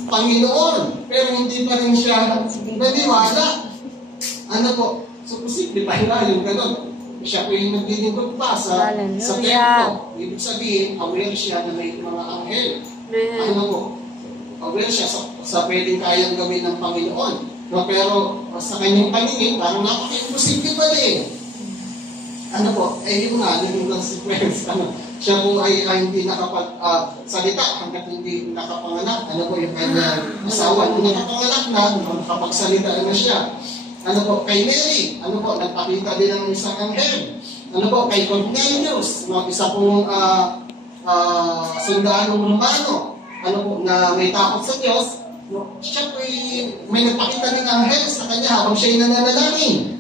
Panginoon, pero hindi pa rin siya naniwala. So posible pa yung gano'n. Siya po yung naglilingkod pa sa templo. Ibig sabihin, aware siya na may mga anghel. Aware siya sa pwedeng kayang gawin ng Panginoon. Pero sa kanyang paningin, parang napaka-imposible pa rin. Yun nga, yung consequence. Siya po ay hindi nakapagsalita hanggat hindi nakapanganak. Yung kanyang asawa, nung nakapanganak na, nakapagsalita na siya. Kay Mary, nagpakita din ng isang anghel. Kay Cornelius, isa pong sundanong Romano, na may takot sa Diyos, siya po may nagpakita ng anghel sa kanya habang siya'y nananalangin.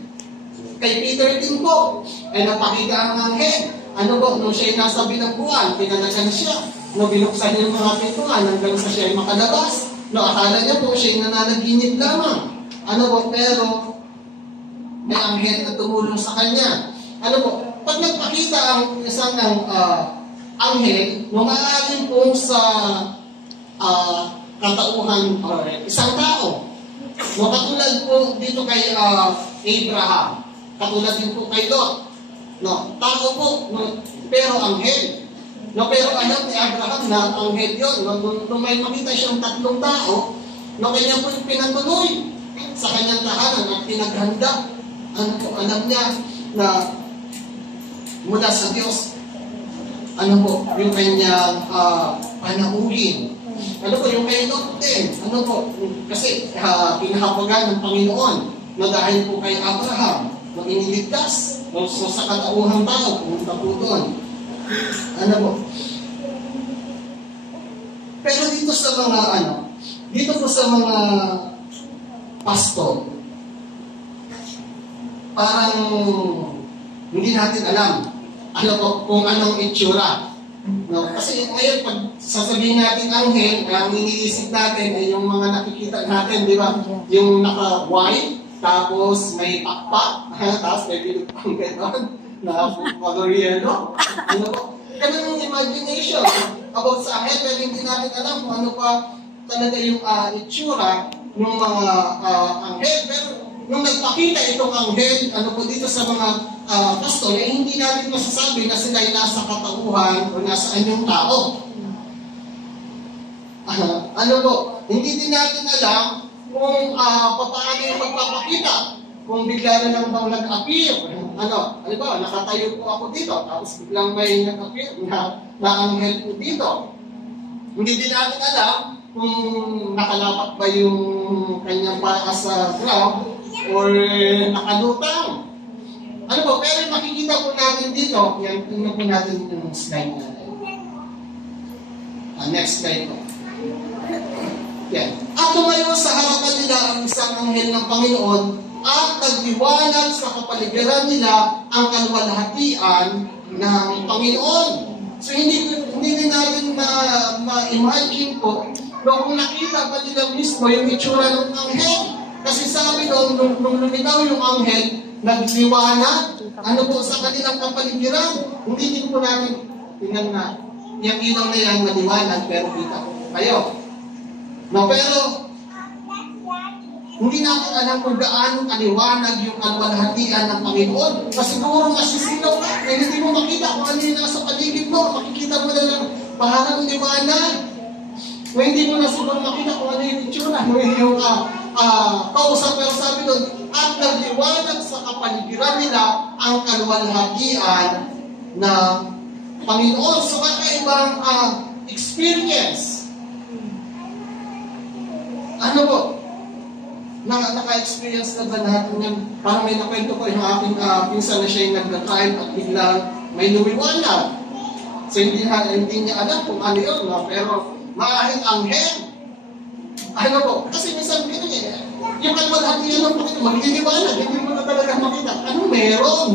Kay Peter din po, ay nagpakita ang anghel. Nung siya'y nasa bilangguan, pinalagan siya. Binuksan niya yung mga pintuan hanggang sa siya'y makalabas. Akala niya po siya'y nananaginip lamang. Pero may anghel na tumulong sa kanya. Pag nagpakita ang isang anghel, maaaring po sa katauhan or isang tao. Katulad po dito kay Abraham. Katulad din po kay Lot. Tao po, pero anghel. Pero alam ni Abraham na anghel yun. Nung may makita siyang tatlong tao, kanya po yung pinatuloy sa kanyang tahanan at pinaghanda. Alam niya na mula sa Diyos, yung kanyang panauhin. Yung kay Lot din. Kasi pinahawagan ng Panginoon na dahil po kay Abraham, iniligtas. So sa katauhang tao, pumunta po doon. Pero dito sa mga dito po sa mga pastor, parang hindi natin alam ano po, kung anong itsura. No? Kasi ngayon, pag sasabihin natin anghel, ang iniisip natin ay yung mga nakikita natin, di ba? Yung naka-white, tapos may pakpak, tapos may binutang gano'n, na coloriano. Ano po? Ganun yung imagination about sa anghel, pero hindi natin alam kung ano pa talaga yung itsura ng mga anghel. Pero nung nagpakita itong anghel, ano po dito sa mga pastor, eh, hindi natin masasabi na sila ay nasa katauhan o nasaan yung tao. Ano po, hindi din natin alam kung paano yung pagpapakita. Kung bigla na lang bang nag-appear. Ano ba, nakatayo po ako dito, tapos biglang may nag-appear na anghel po dito. Hindi din natin alam kung nakalapat ba yung kanyang paa sa ground or nakalutang. Ano po, pero makikita po natin dito, yan, tingnan po natin yung slide natin. Next slide po. Yan. At tumayo sa harapan nila ang isang anghel ng Panginoon at nagdiwanag sa kapaligiran nila ang kalwalhatian ng Panginoon. So hindi din natin ma-imagine po kung nakita pa nila mismo yung itsura ng anghel. Kasi sabi doon, nung lumitaw yung anghel, nagdiwanag, ano po sa kanilang kapaligiran. Hindi din po natin, tingnan na, yung ilaw na yan, maliwanag, pero kita po kayo. No, pero, hindi natin alam kung gaano kaliwanag yung kalwalhatian ng Panginoon. Kasi siguro masisilaw ka, eh, hindi mo makita kung ano yung nasa paligid mo. Makikita mo na lang baharang liwanag. O hindi mo na siguro makita kung ano yung itsura. Yung kausap, pero sabi doon, at nagdiwanag sa kapaligiran nila ang kalwalhatian ng Panginoon. So, kakaibang experience. Ano po? Naka-experience na ba natin yan? Parang may nakwento ko yung aking pinsan na siya yung nagda-drive at biglang may lumiwanag. So hindi niya alam kung ano yun, no? Pero maaaring anghel. Ano po? Kasi minsan gano'n eh. Yung kalwalhatian ng Panginoon, magliliwanag, hindi mo na talaga makita. Anong meron?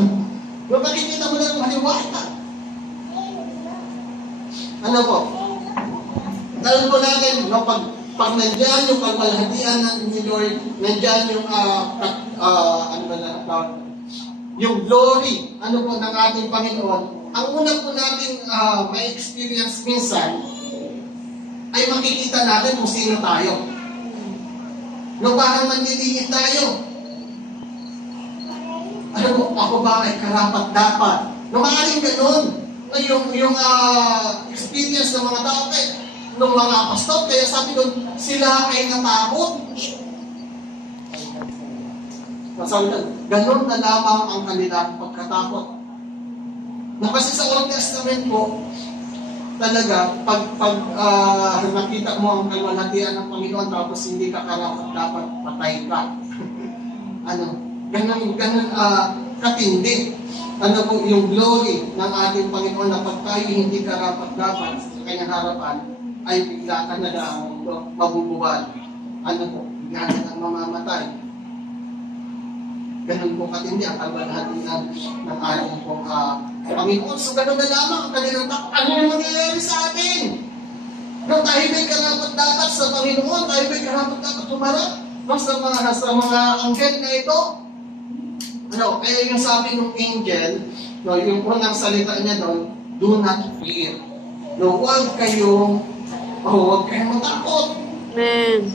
Yung makikita mo na ng maliwanag. Ano po? Dahil po natin, no, pag nandiyan yung kalwalhatian ng Lord, nandiyan yung yung glory, ano po, ng ating Panginoon, ang una po natin may experience minsan, ay makikita natin kung sino tayo. No, parang manliliit tayo. Ano po, ako ba ay karapat-dapat? No, maaaring ganun. Yung experience ng mga tao, ng mga pastor, kaya sabi doon, sila ay natakot. Sabi doon, ganun na lamang ang kanilang pagkatakot. Na kasi sa Old Testament po, talaga, pag nakita mo ang kalwalhatian ng Panginoon, tapos hindi ka karapat-dapat, patay ka. Ganun katindi. Ano po, yung glory ng ating Panginoon na pag tayo hindi karapat-dapat sa kanyang harapan, ay bigla ka na lang mabubuwal. Ano po, bigla ka na mamamatay. Ganun po katindi ang kalwalhatian ng ating pong Panginoon. So ganun na lamang ang kanilang takot. Ano yung mangyayari sa atin? No, tayo ba'y karapat-dapat sa Panginoon? Tayo ba'y karapat-dapat tumarap? No, sa mga anghel na ito? Ano, kaya yung sabi ng angel, no, yung unang salita niya doon, do not fear. No, huwag kayong matakot. Amen.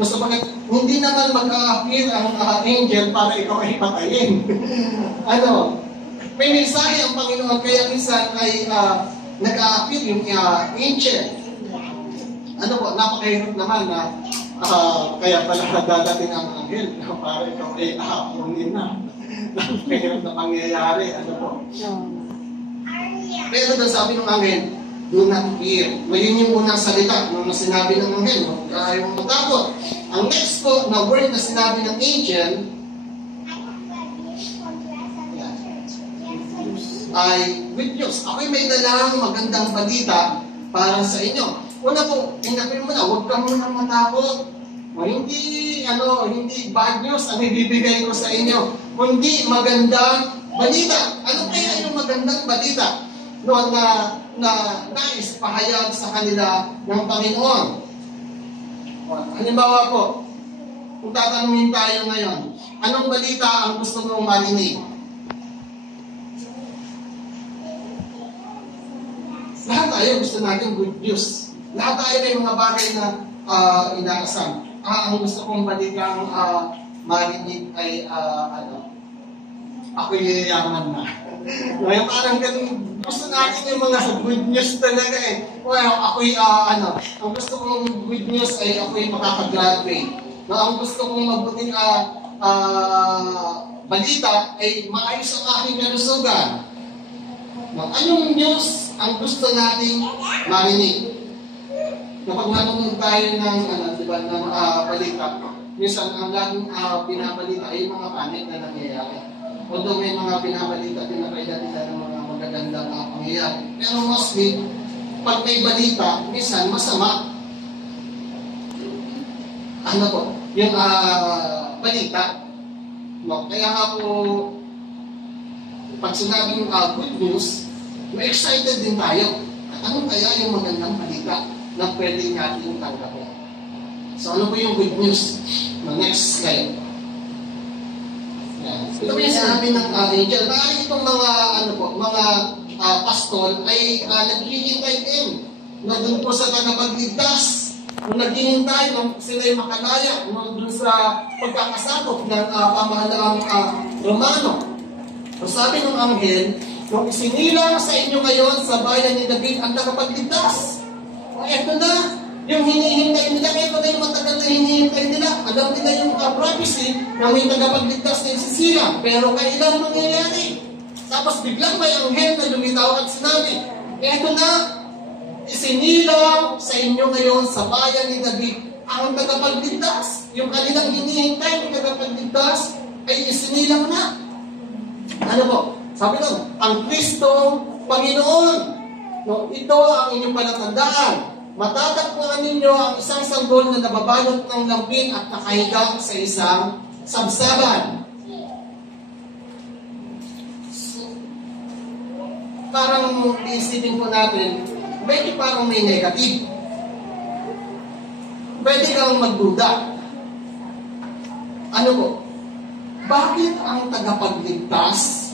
Basta bakit, hindi naman mag-a-appear ang angel para ikaw ay patayin. May mensahe ang Panginoon, kaya minsan ay nag-a-appear yung angel. Napakahirap naman na kaya pala dadating ang anghel para ikaw ay aapunin na. Napakahirap na pangyayari. Pero doon sabi ng anghel, do not fear. Ngayon yung unang salita nung sinabi ng anghel, yung matakot. Ang next po na word na sinabi ng angel ay good news. Ako'y may dalang magandang balita para sa inyo. una po, tingnan mo na, huwag ka munang matakot. Hindi bad news ang ibibigay ko sa inyo, kundi magandang balita. Ano kaya yung magandang balita noon na nais pahayag sa kanila ng Panginoon? Halimbawa po, kung tatanungin tayo ngayon, anong balita ang gusto mong marinig? Lahat tayo gusto natin good news. Lahat tayo may mga bagay na inaasam. Ang gusto kong balitang marinig ay ako yayaman na. Ngayon parang ganun, gusto natin yung mga good news talaga eh. Well, ako'y ang gusto kong good news ay ako'y makakagraduate. Ang gusto kong mabuting balita ay maayos ang aking kalusugan. Anong news ang gusto nating marinig? Kapag nanonood tayo ng balita, minsan ang laging binabalita ay mga panic na nangyayari. Although may mga binabalita din na kailan ng mga magagandang pangyayari. Pero mostly, pag may balita, minsan masama. Yung balita. Kaya nga po, pag sinabing good news, may excited din tayo. Ano kaya yung magandang balita na pwede natin tanggapin? So ano po yung good news? Next slide. Ito po yung sinabi ng angel. Maaari itong mga pastol ay naghihintay din na doon po sa tagapagligtas. Nung naghihintay, nung sila'y makalaya, nung doon sa pagkakasakop ng pamahalaang Romano. So sabi ng anghel, nung isinilang sa inyo ngayon sa bayan ni David ang tagapagligtas. Ito na, yung hinihintay nila, ito na yung matagal na hinihintay nila. Alam nila yung prophecy na may tagapagligtas na isisilang. Pero kailan mangyayari? Tapos biglang may anghel na lumitaw at sinabi, ito na, isinilang sa inyo ngayon sa bayan ni David ang tagapagligtas. Yung kanilang hinihintay ng tagapagligtas ay isinilang na. Ano po? Sabi nun, ang Kristong Panginoon. Ito ang inyong palatandaan. Matatagpuan ninyo ang isang sanggol na nababalot ng lampin at nakahiga sa isang sabsaban. Parang isipin po natin, medyo parang may negative. Pwede kang magduda. Ano po? Bakit ang tagapagligtas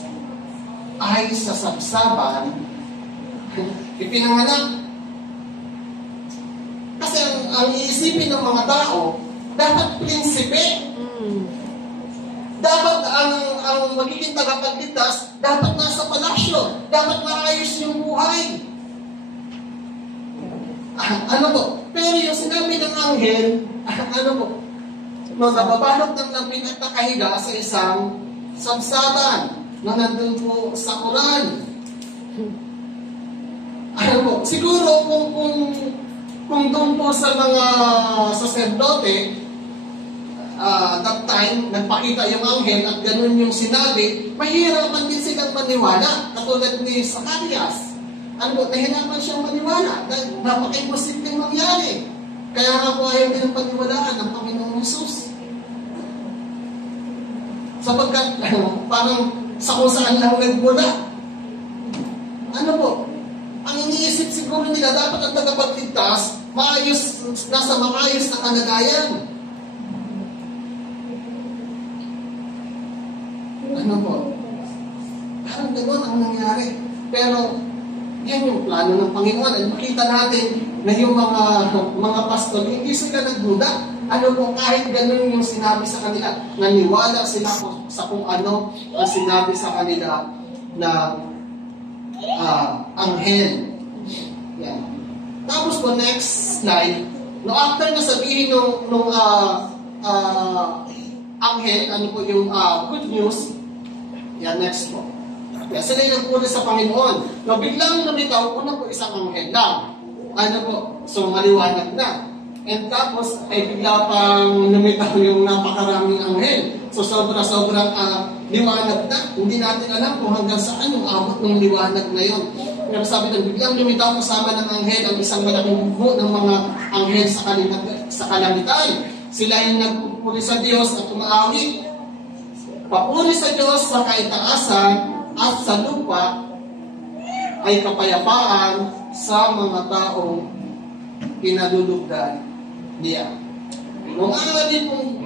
ay sa sabsaban ipinanganak? Kasi ang iisipin ng mga tao, dapat prinsipe. Dapat ang magiging tagapagligtas, dapat nasa palasyo. Dapat maayos yung buhay. Ano po? Pero yung sinabi ng anghel, ano po? Nung nababalot ng lampin at nakahiga sa isang sabsaban na nandun po sa Quran. Ano po? Siguro kung doon po sa mga saserdote, that time, nagpakita yung anghel at ganun yung sinabi, mahirapan din silang maniwala. Katulad ni Zacarias. Ano po? Nahirapan siyang maniwala. Napaka-imposibleng mangyari. Kaya nga po ayaw din ang paniwalaan ng Panginoong Jesus. Sapagkat, parang sa kung saan lang nagmula. Ano po? Ang iniisip siguro nila, dapat ang tagapagligtas, nasa maayos na kalagayan. Ano po? Parang gano'n ang nangyari. Pero, yan yung plano ng Panginoon. At makita natin na yung mga pastor, hindi sila nagduda. Ano po, kahit gano'n yung sinabi sa kanila, naniwala sila sa kung ano ang sinabi sa kanila na anghel. Yan. Tapos po, next slide. No, after na sabihin nung anghel, ano po yung good news, yan, next po. Yan, sila yung nagpuli sa Panginoon. No, biglang lumitaw, una po isang anghel lang. Ano po, so maliwanag na. And tapos, ay bigla pang lumitaw yung napakaraming anghel. So sobrang liwanag na. Hindi natin alam kung hanggang saan yung abot ng liwanag na yun. Pero sabi doon, biglang lumitaw kasama ng anghel ang isang malaking buho ng mga anghel sa kalangitan. Sila ay nagpupuri sa Diyos at umaawi. Papuri sa Diyos sa kaitaasan at sa lupa ay kapayapaan sa mga taong pinalulugdan niya. Nung alalin pong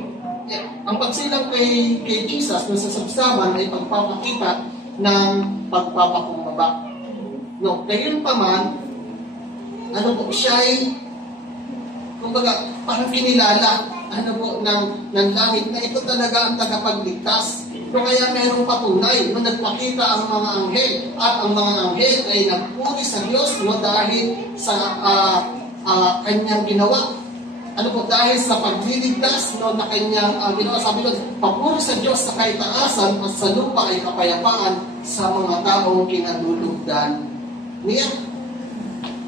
ang pagsilang kay Jesus na sa sabsaban ay pagpapakita ng pagpapakumbaba. No, gayon pa man, siya ay, kumbaga, parang kinilala, ng langit na ito talaga ang tagapagligtas. So kaya mayroong patunay na nagpakita ang mga anghel, at ang mga anghel ay nagpuri sa Diyos dahil sa kanyang ginawa. Dahil sa pagliligtas na kanyang ginawa. Sabi doon, papuri sa Diyos sa kaitaasan at sa lupa ay kapayapaan sa mga taong kinalulugdan niya.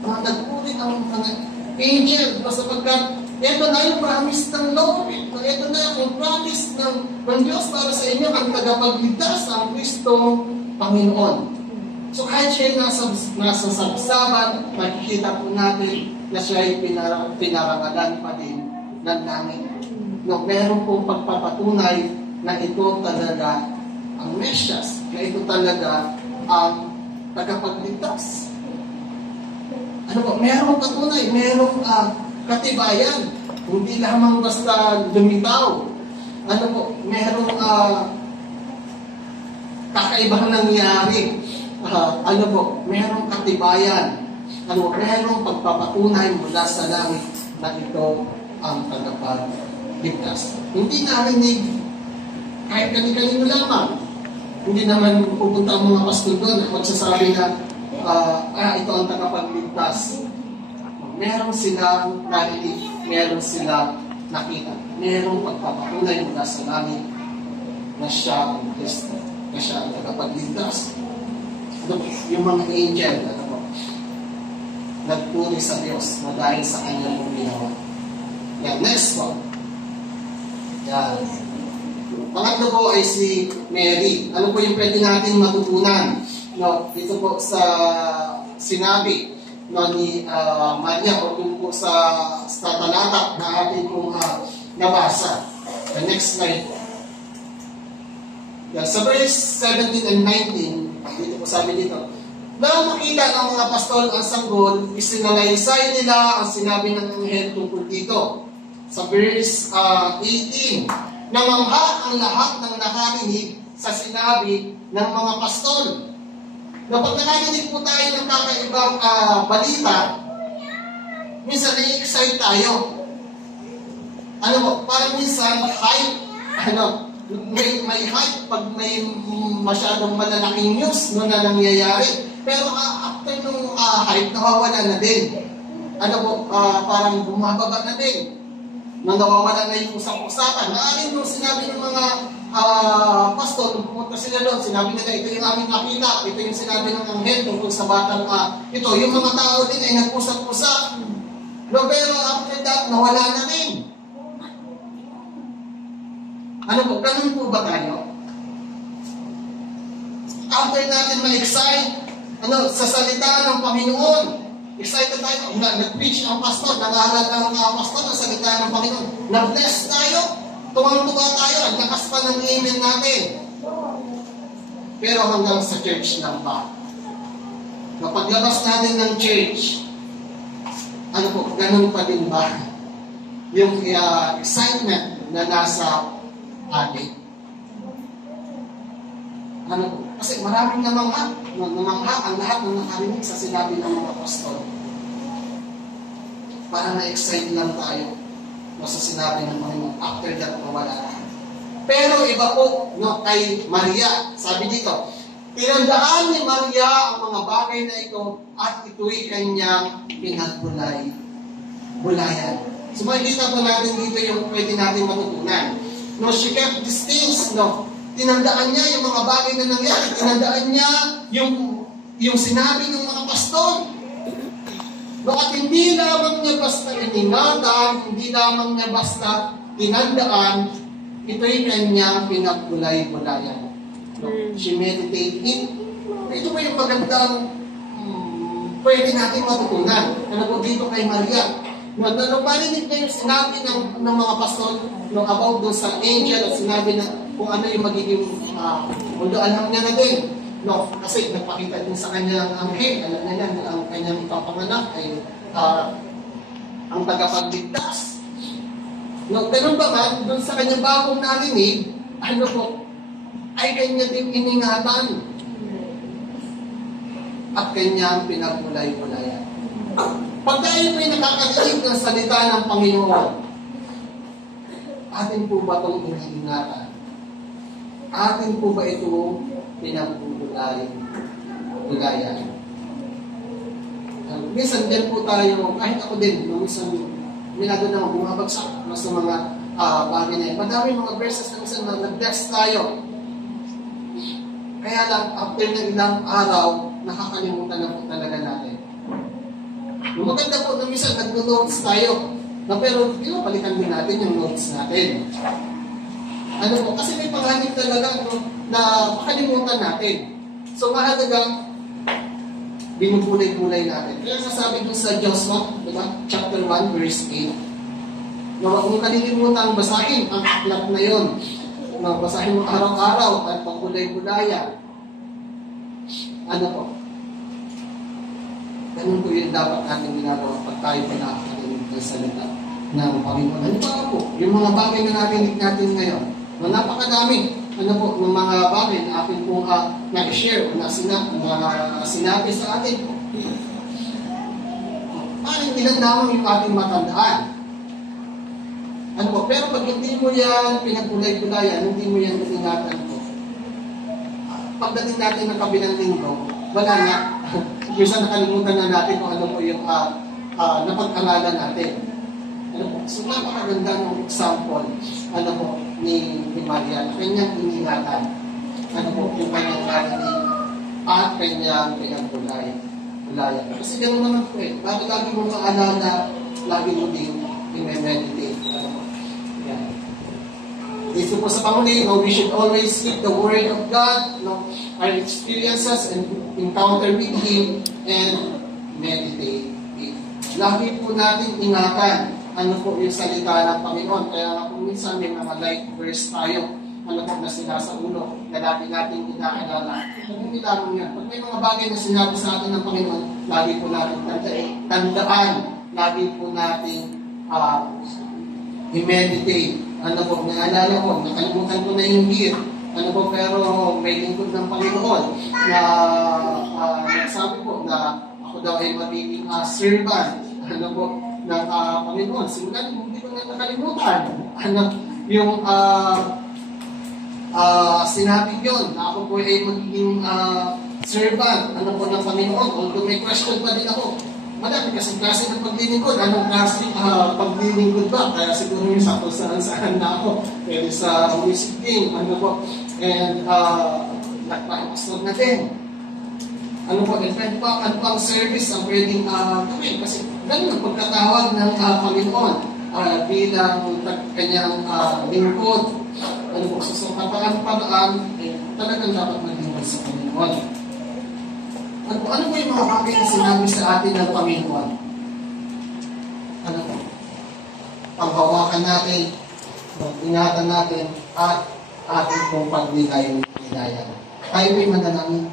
Nagpuri ang mga angel sapagkat ito na yung promise ng Lord. Ito na yung promise ng Diyos para sa inyo, ang tagapagligtas, ang Kristong Panginoon. So kahit siya nasa sabsaban, makikita po natin na siya ay pinarangalan pa din ng langit. No, meron pong pagpapatunay na ito talaga ang Mesyas, na ito talaga ang tagapagligtas. Merong patunay, merong katibayan, hindi lamang basta lumitaw. Merong kakaibang nangyari. Merong katibayan. Merong pagpapatunay mula sa langit na ito ang tagapagligtas. Hindi narinig kahit kanino lamang. Hindi naman pupunta ang mga pastor doon at magsasabi na ito ang tagapagligtas. Meron silang narinig, meron silang nakita. Merong pagpapatunay mula sa langit na siya ang Kristo, na siya ang tagapagligtas. Yung mga angel, nagpuri sa Diyos na dahil sa kanyang ginawa. Yan, next one. Yan. Pangatlo po ay si Mary. Ano po yung pwede natin matutunan? Dito po sa sinabi ni Maria o dun po sa talata na ating pong nabasa. The next slide. Yan, sa verse 17 and 19, dito po sabi dito, nang makita ng mga pastol ang sanggol, isinalaysay nila ang sinabi ng anghel tungkol dito. Sa verse 18, namangha ang lahat ng nakarinig sa sinabi ng mga pastol. Kapag nakarinig po tayo ng kakaibang balita, minsan na-excite tayo. Parang minsan hype, may hype pag may masyadong malalaking news na nangyayari. Pero after nung hype, nawawala na din. Parang bumababa na din. Nawawala na yung usap-usapan. Naalin nung sinabi ng mga pastor, nung pumunta sila doon, sinabi nila, ito yung aming nakita, ito yung sinabi ng anghel tungkol sa batang ito. Yung mga tao din ay nag-usap-usap. Pero after that, nawala na din. Ganun po ba tayo? After natin ma-excite, sa salita ng Panginoon, excited tayo, nag-preach ang pastor, nag-aaral ang pastor ng salita ng Panginoon, na-bless tayo, tumang-tuwa tayo, at lakas pa ng amen natin. Pero hanggang sa church lang ba? Napaglabas natin ng church, ganun pa din ba? Yung excitement na nasa atin. Kasi maraming namangha ang lahat ng nakarinig sa sinabi ng mga pastor. Para na-excite lang tayo sa sinabi ng Panginoon. After that, mawala na. Pero iba po kay Maria. Sabi dito, tinandaan ni Maria ang mga bagay na ito at ito'y kanyang pinagbulayan. So makikita po natin dito yung pwede natin matutunan. She kept these things, tinandaan niya yung mga bagay na nangyari. Tinandaan niya yung sinabi ng mga pastor. At hindi lamang niya basta iningatan, hindi lamang niya basta tinandaan, ito'y kanyang pinagbulay-bulayan. She meditated. Ito ba yung magandang pwede natin matutunan. Ano po dito kay Maria? Nung marinig na yung sinabi ng mga pastor about doon sa angel at sinabi na kung ano yung magiging mundo, alam niya na din. No, kasi nagpakita din sa kanyang anghel, alam niya na ang kanyang ipapanganak ay ang tagapagligtas. No, ganun ba man, doon sa kanyang bagong narinig, ano po, ay kanya din iningatan at kanyang pinagmulay-mulayan. Pag tayo may nakakarinig ng salita ng Panginoon, atin po ba itong iniingatan? Atin po ba itong pinagmulay-mulayan? Minsan din po tayo, kahit ako din, minsan minado na bumabagsak sa mga bagay na yun. Madami mga verses na minsan na nag-bless tayo. Kaya lang, after ng ilang araw, nakakalimutan na po talaga natin. Yung maganda po na minsan, nag-notes tayo. Na pero, balikan din natin yung notes natin. Ano po? Kasi may panghanig talaga na makalimutan natin. So, mahalagang binubulay-bulay natin. Kaya sasabi dun sa Joshua, diba? Chapter 1, verse 8. Na huwag mong kalilimutan basahin ang aklat na yun. Basahin mo araw-araw at pagbulay-bulayan. Ano po? Ganun po yun dapat natin ginagawa pag tayo pinakakarinig ng salita ng Panginoon. Ano ba po? Yung mga bagay na narinig natin ngayon, napakadami ng mga bagay na atin pong na-share o na sinabi sa atin po. Parang ilan lamang yung ating matandaan. Ano po? Pero pag hindi mo yan pinagulay-gulayan, hindi mo yan iningatan po. Pagdating natin ng kabilang linggo, wala na. Minsan nakalimutan na natin kung ano po yung napag-aralan natin. Ano po? So, napakaganda ng example ni Maria na kanyang iningatan. Ano po? Yung kanyang narinig at kanyang pinagulayan. Kasi gano'n naman po eh. Bakit lagi mo maalala, lagi mo din i-meditate. Ano po? Yan. Dito po sa pamuli, we should always speak the Word of God, our experiences and encounter with Him, and meditate it. Lagi po natin ingatan ano po yung salita ng Panginoon. Kaya nga po minsan may mga light verse tayo na sinasa ulo na lagi natin inaalala. Hindi lamang yan. Pag may mga bagay na sinabi sa atin ng Panginoon, lagi po natin tandaan. Lagi po natin i-meditate. Ano po, naalala ko, nakalimutan ko na yung year. Ano po, pero may lingkod ng Panginoon na nagsabi po na ako daw ay magiging servant. Ano po, ng Panginoon. Simulan, hindi ko na nakalimutan. Ano, yung sinabi yun, na ako po ay magiging servant. Ano po ng Panginoon. Although may question pa din ako. Madami kasi klase ng paglilingkod. Anong klase paglilingkod ba? Kaya siguro yung saan na ako. Pwede sa music team. Ano po. And nagpapastor na din. Ano po, in fact pa, ano pang service ang pwedeng gawin. Kasi ganun ang pagkatawag ng Panginoon bilang kanyang lingkod. Ano po, sa paraan, talagang dapat maglingkod sa Panginoon. Ano po yung mga bagay na sinabi sa atin ng Panginoon? Ano po? Panghawakan natin, ingatan natin, at ating pong pagligayan. Tayo may manalangin.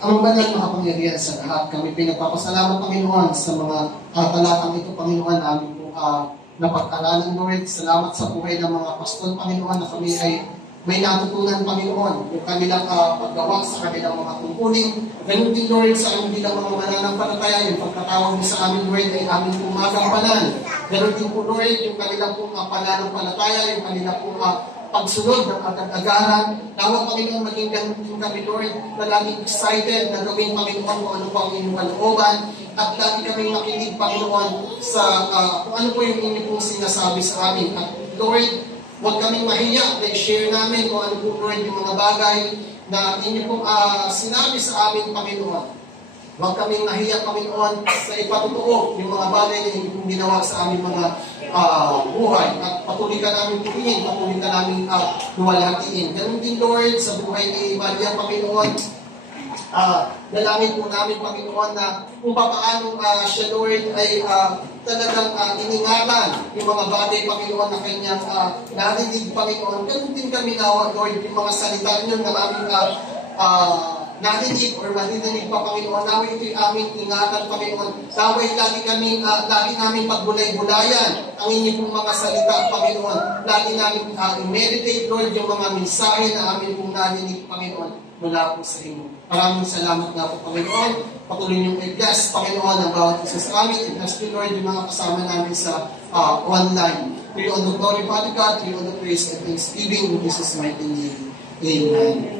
Ang banal makapangyarihan sa lahat, kami pinagpapasalamat, Panginoon, sa mga talatang ito, Panginoon, namin po napag-aralan, Lord. Salamat sa buhay ng mga pastor, Panginoon, na kami ay may natutunan, Panginoon, yung kanilang paggawa sa kanilang mga tungkulin. Ganun din, Lord, sa aming bilang mga mananampalataya, yung pagkatawag mo sa amin, Lord, ay aming pumagampalan. Ganun din po, Lord, yung kanilang pananampalataya, yung kanilang pagsunod ng agad-agaran. Tawag, Panginoon, maging ganun din kami, Lord, na laging excited na gawin, Panginoon, kung ano po ang inyong kalooban. At lagi kami makinig, Panginoon, sa kung ano po yung inyong pong sinasabi sa amin. At Lord, huwag kaming mahiya na i-share namin kung ano po, Lord, yung mga bagay na inyo pong sinabi sa amin, Panginoon. Huwag kaming mahiya, Panginoon, sa ipatutuo yung mga bagay na inyo pong ginawa sa aming mga buhay. At patuloy ka namin piliin, patuloy ka namin luwalhatiin. Ganun din, Lord, sa buhay ni Maria, Panginoon. Dalangin po namin, Panginoon, na kung paano siya, Lord, ay talagang iningatan yung mga bagay, Panginoon, na kanyang narinig, Panginoon. Ganun din kami nawa, Lord, yung mga salita niyo na aming narinig or marinig pa, Panginoon. Naway ito'y aming ingatan, Panginoon. Naway lagi namin pagbulay-bulayan ang inyong pong mga salita, Panginoon. Lagi namin i-meditate, Lord, yung mga mensahe na amin pong narinig, Panginoon, mula po sa inyo. Maraming salamat na po, Panginoon. Patuloy niyong i-bless, Panginoon, ang bawat isa sa amin. I-bless you, Lord, yung mga kasama namin sa online. To you all the glory, Father God. To you all the praise and thanksgiving in Jesus' mighty name. Amen.